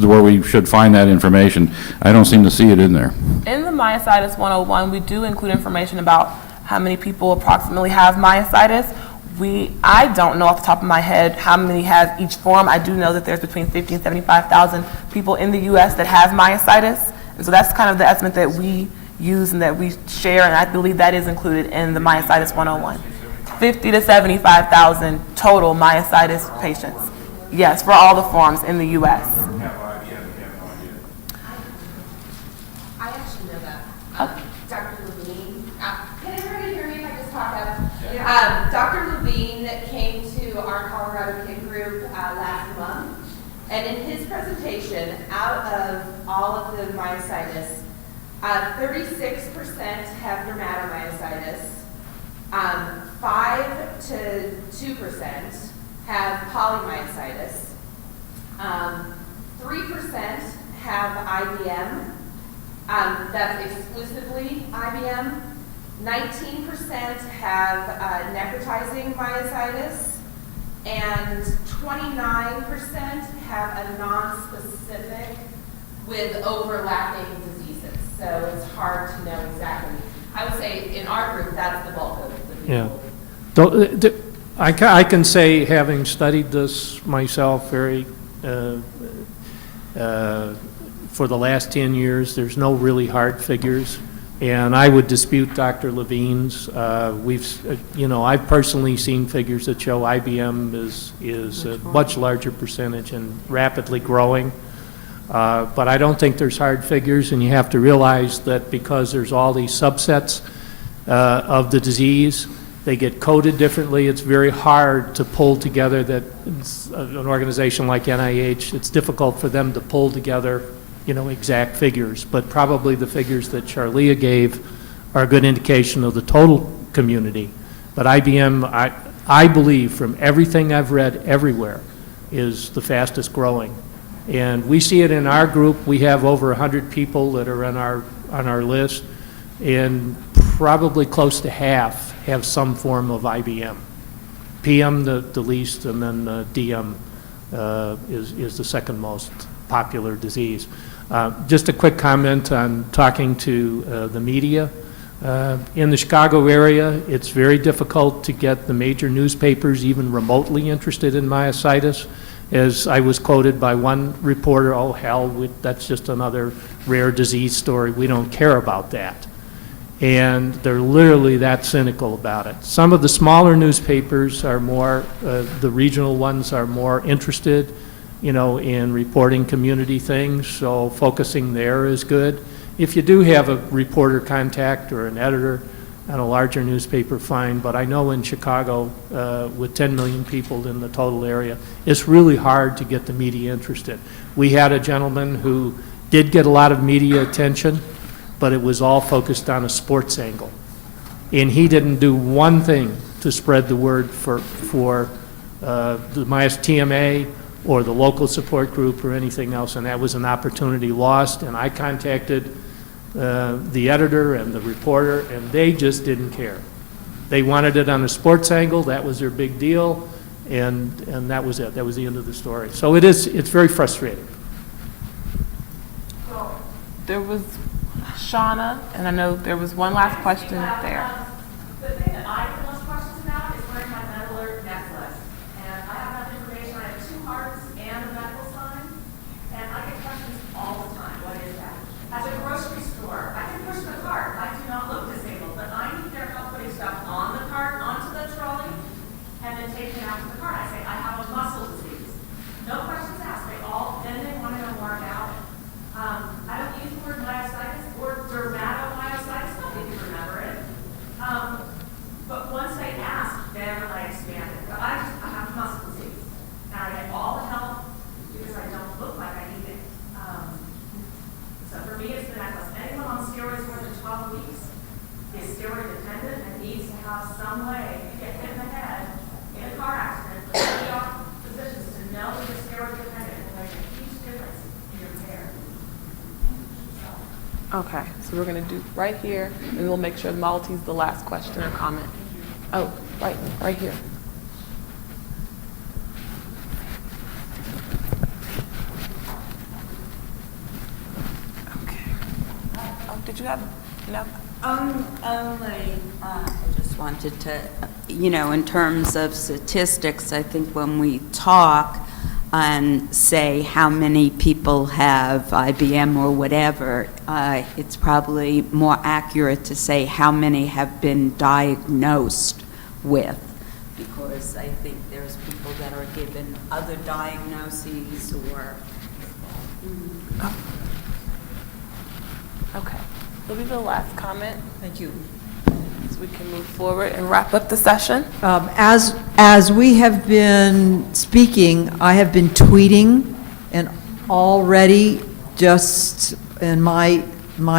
where we should find that information. I don't seem to see it in there. In the Myositis 101, we do include information about how many people approximately have myositis. I don't know off the top of my head how many have each form. I do know that there's between 50 and 75,000 people in the U.S. that have myositis. And so that's kind of the estimate that we use and that we share, and I believe that is included in the Myositis 101. 50 to 75,000 total myositis patients. Yes, for all the forms in the U.S. I actually know that. Dr. Levine, can everybody hear me if I just talk up? Dr. Levine came to our Colorado Kid group last month, and in his presentation, out of all of the myositis, 36% have dermatomyositis, 5 to 2% have polymyositis, 3% have IBM, that's exclusively IBM, 19% have necrotizing myositis, and 29% have a non-specific with overlapping diseases. So it's hard to know exactly. I would say in our group, that's the bulk of the people. Yeah. I can say, having studied this myself very for the last 10 years, there's no really hard figures. And I would dispute Dr. Levine's. I've personally seen figures that show IBM is a much larger percentage and rapidly growing. But I don't think there's hard figures, and you have to realize that because there's all these subsets of the disease, they get coded differently. It's very hard to pull together that an organization like NIH, it's difficult for them to pull together exact figures, but probably the figures that Charlia gave are a good indication of the total community. But IBM, I believe from everything I've read everywhere, is the fastest growing. And we see it in our group. We have over 100 people that are on our list, and probably close to half have some form of IBM. PM the least, and then DM is the second most popular disease. Just a quick comment on talking to the media. In the Chicago area, it's very difficult to get the major newspapers even remotely interested in myositis. As I was quoted by one reporter, "Oh hell, that's just another rare disease story. We don't care about that." And they're literally that cynical about it. Some of the smaller newspapers are more, the regional ones are more interested in reporting community things, so focusing there is good. If you do have a reporter contact or an editor on a larger newspaper, fine, but I know in Chicago, with 10 million people in the total area, it's really hard to get the media interested. We had a gentleman who did get a lot of media attention, but it was all focused on a sports angle. And he didn't do one thing to spread the word for the Myos TMA or the local support group or anything else, and that was an opportunity lost. And I contacted the editor and the reporter, and they just didn't care. They wanted it on a sports angle, that was their big deal, and that was it. That was the end of the story. So it's very frustrating. There was Shauna, and I know there was one last question there. The thing that I get most questions about is wearing my Med Alert necklace. And I have enough information. I have 2 hearts and a medical sign. And I get questions all the time. What is that? At the grocery store, I can push the cart. I do not look disabled, but I need their help putting stuff on the cart, onto the trolley, and then taking it out to the cart. I say, I have a muscle disease. No questions asked. They want to know more about it. I don't use the word myositis or dermatomyositis. Nobody can remember it. But once they ask, then I expand it. But I have muscle disease. And I get all the help because I don't look like I need it. So for me, it's the necklace. Anyone on steroids more than 12 weeks is steroid dependent and needs to have some way to get hit in the head in a car accident with physicians to know that you're steroid dependent and make a huge difference in your care. Okay, so we're going to do right here, and we'll make sure Malti's the last question or comment. Oh, right here. Okay. Oh, did you have, no? I just wanted to, in terms of statistics, I think when we talk and say how many people have IBM or whatever, it's probably more accurate to say how many have been diagnosed with, because I think there's people that are given other diagnoses or... Okay. Will be the last comment. Thank you. So we can move forward and wrap up the session. As we have been speaking, I have been tweeting, and already just in my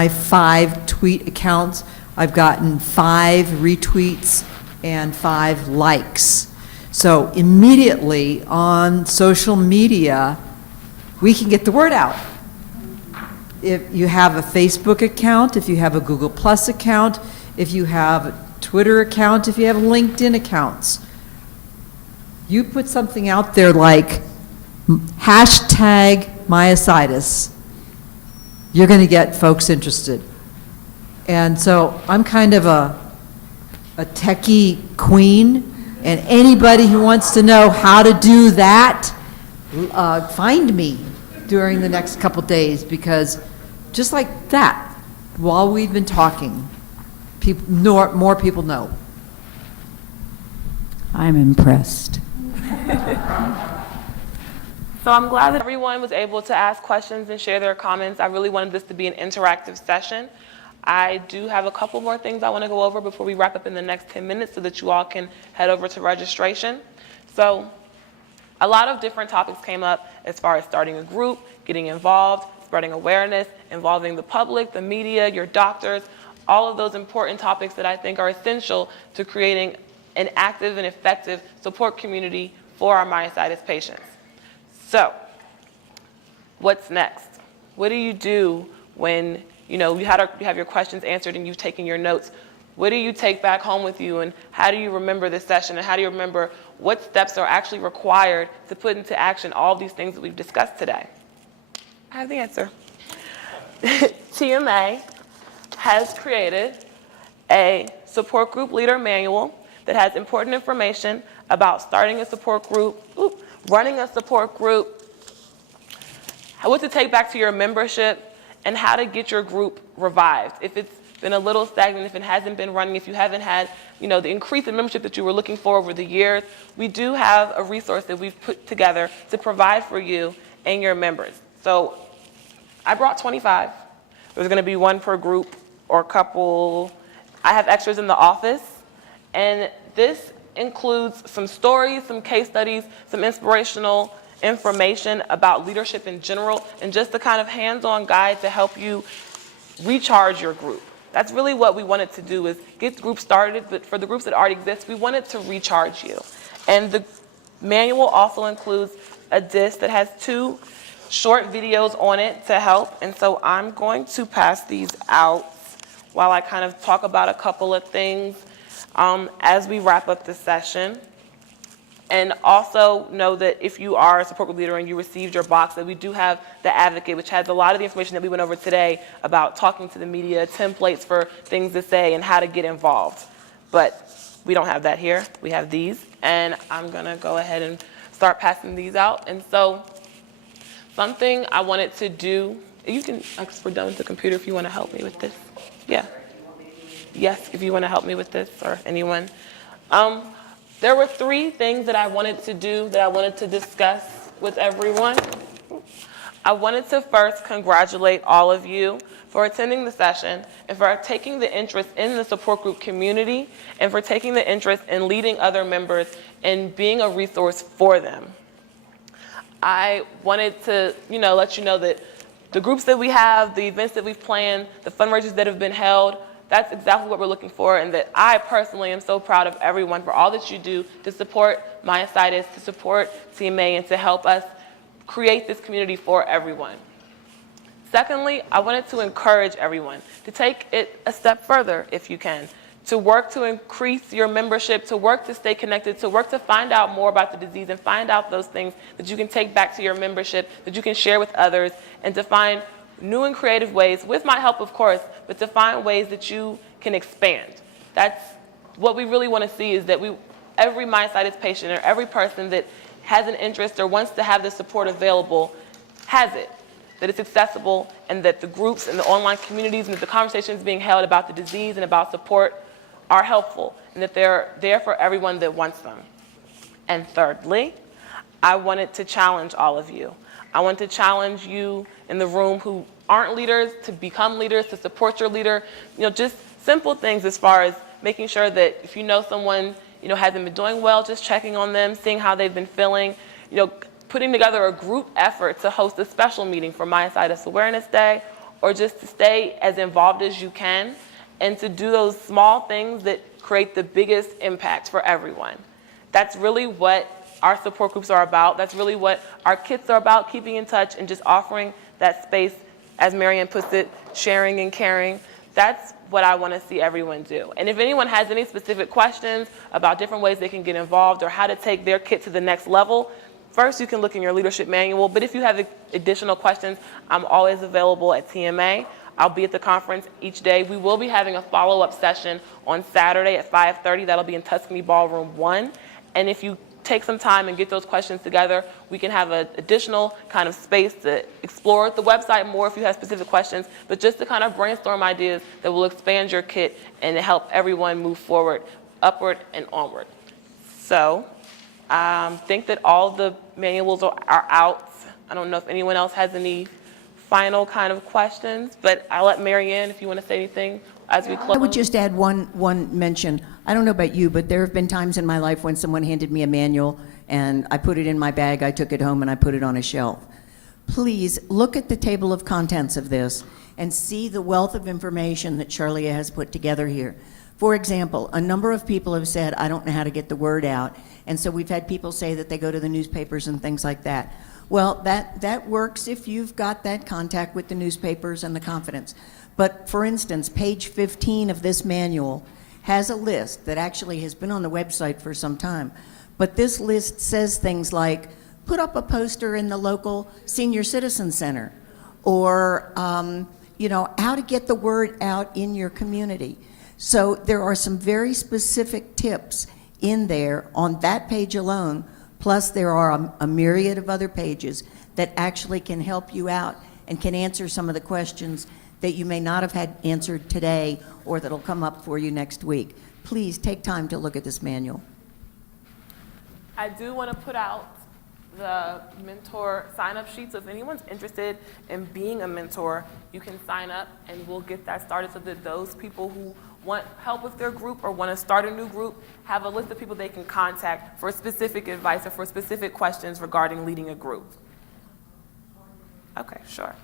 5 tweet accounts, I've gotten 5 retweets and 5 likes. So immediately on social media, we can get the word out. If you have a Facebook account, if you have a Google Plus account, if you have a Twitter account, if you have LinkedIn accounts, you put something out there like hashtag myositis, you're going to get folks interested. And so I'm kind of a techie queen, and anybody who wants to know how to do that, find me during the next couple days, because just like that, while we've been talking, more people know. I'm impressed. So I'm glad that everyone was able to ask questions and share their comments. I really wanted this to be an interactive session. I do have a couple more things I want to go over before we wrap up in the next 10 minutes so that you all can head over to registration. So a lot of different topics came up as far as starting a group, getting involved, spreading awareness, involving the public, the media, your doctors, all of those important topics that I think are essential to creating an active and effective support community for our myositis patients. So, what's next? What do you do when you have your questions answered and you've taken your notes? What do you take back home with you, and how do you remember this session, and how do you remember what steps are actually required to put into action all these things that we've discussed today? I have the answer. TMA has created a support group leader manual that has important information about starting a support group, running a support group, what to take back to your membership, and how to get your group revived. If it's been a little stagnant, if it hasn't been running, if you haven't had the increase in membership that you were looking for over the years, we do have a resource that we've put together to provide for you and your members. So I brought 25. There's going to be one per group or couple. I have extras in the office, and this includes some stories, some case studies, some inspirational information about leadership in general, and just the kind of hands-on guide to help you recharge your group. That's really what we wanted to do, is get groups started, but for the groups that already exist, we wanted to recharge you. And the manual also includes a disc that has 2 short videos on it to help, and so I'm going to pass these out while I kind of talk about a couple of things. as we wrap up this session. And also know that if you are a support group leader and you received your box, that we do have the Advocate, which has a lot of the information that we went over today about talking to the media, templates for things to say, and how to get involved. But we don't have that here. We have these, and I'm gonna go ahead and start passing these out. And so something I wanted to do, you can, we're done with the computer if you wanna help me with this. Yeah. Yes, if you wanna help me with this, or anyone. There were 3 things that I wanted to do, that I wanted to discuss with everyone. I wanted to first congratulate all of you for attending the session and for taking the interest in the support group community and for taking the interest in leading other members and being a resource for them. I wanted to, let you know that the groups that we have, the events that we've planned, the fundraisers that have been held, that's exactly what we're looking for, and that I personally am so proud of everyone for all that you do to support Myositis, to support TMA, and to help us create this community for everyone. Secondly, I wanted to encourage everyone to take it a step further if you can, to work to increase your membership, to work to stay connected, to work to find out more about the disease and find out those things that you can take back to your membership, that you can share with others, and to find new and creative ways, with my help of course, but to find ways that you can expand. That's what we really want to see, is that every myositis patient or every person that has an interest or wants to have the support available has it, that it's accessible, and that the groups and the online communities and that the conversations being held about the disease and about support are helpful, and that they're there for everyone that wants them. And thirdly, I wanted to challenge all of you. I want to challenge you in the room who aren't leaders to become leaders, to support your leader. Just simple things as far as making sure that if you know someone, hasn't been doing well, just checking on them, seeing how they've been feeling, putting together a group effort to host a special meeting for Myositis Awareness Day, or just to stay as involved as you can, and to do those small things that create the biggest impact for everyone. That's really what our support groups are about. That's really what our kits are about, keeping in touch and just offering that space, as Marianne puts it, sharing and caring. That's what I want to see everyone do. And if anyone has any specific questions about different ways they can get involved or how to take their kit to the next level, first you can look in your leadership manual. But if you have additional questions, I'm always available at TMA. I'll be at the conference each day. We will be having a follow-up session on Saturday at 5:30. That'll be in Tuscany Ballroom 1. And if you take some time and get those questions together, we can have an additional kind of space to explore the website more if you have specific questions, but just to kind of brainstorm ideas that will expand your kit and help everyone move forward, upward and onward. So I think that all the manuals are out. I don't know if anyone else has any final kind of questions, but I'll let Marianne, if you want to say anything as we close. I would just add one mention. I don't know about you, but there have been times in my life when someone handed me a manual and I put it in my bag, I took it home, and I put it on a shelf. Please look at the table of contents of this and see the wealth of information that Charlia has put together here. For example, a number of people have said, I don't know how to get the word out, and so we've had people say that they go to the newspapers and things like that. Well, that works if you've got that contact with the newspapers and the confidence. But for instance, page 15 of this manual has a list that actually has been on the website for some time. But this list says things like, put up a poster in the local senior citizen center, or how to get the word out in your community. So there are some very specific tips in there on that page alone, plus there are a myriad of other pages that actually can help you out and can answer some of the questions that you may not have had answered today or that'll come up for you next week. Please take time to look at this manual. I do want to put out the mentor sign-up sheet, so if anyone's interested in being a mentor, you can sign up and we'll get that started so that those people who want help with their group or want to start a new group have a list of people they can contact for specific advice or for specific questions regarding leading a group. Okay, sure.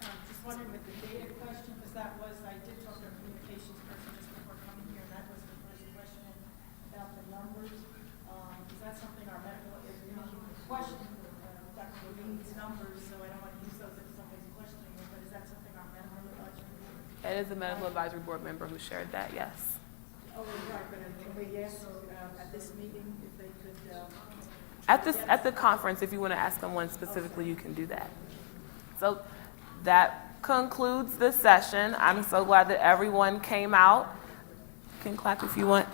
Just wondering with the data question, because that was, I did talk to a communications person just before coming here, and that was the first question about the numbers. Is that something our medical, is question, Dr. Levine's numbers, so I don't want to use those if somebody's questioning it, but is that something our medical advisory board? That is the medical advisory board member who shared that, yes. Oh, right, but can we ask at this meeting if they could? At the conference, if you want to ask someone specifically, you can do that. So that concludes the session. I'm so glad that everyone came out. You can clap if you want.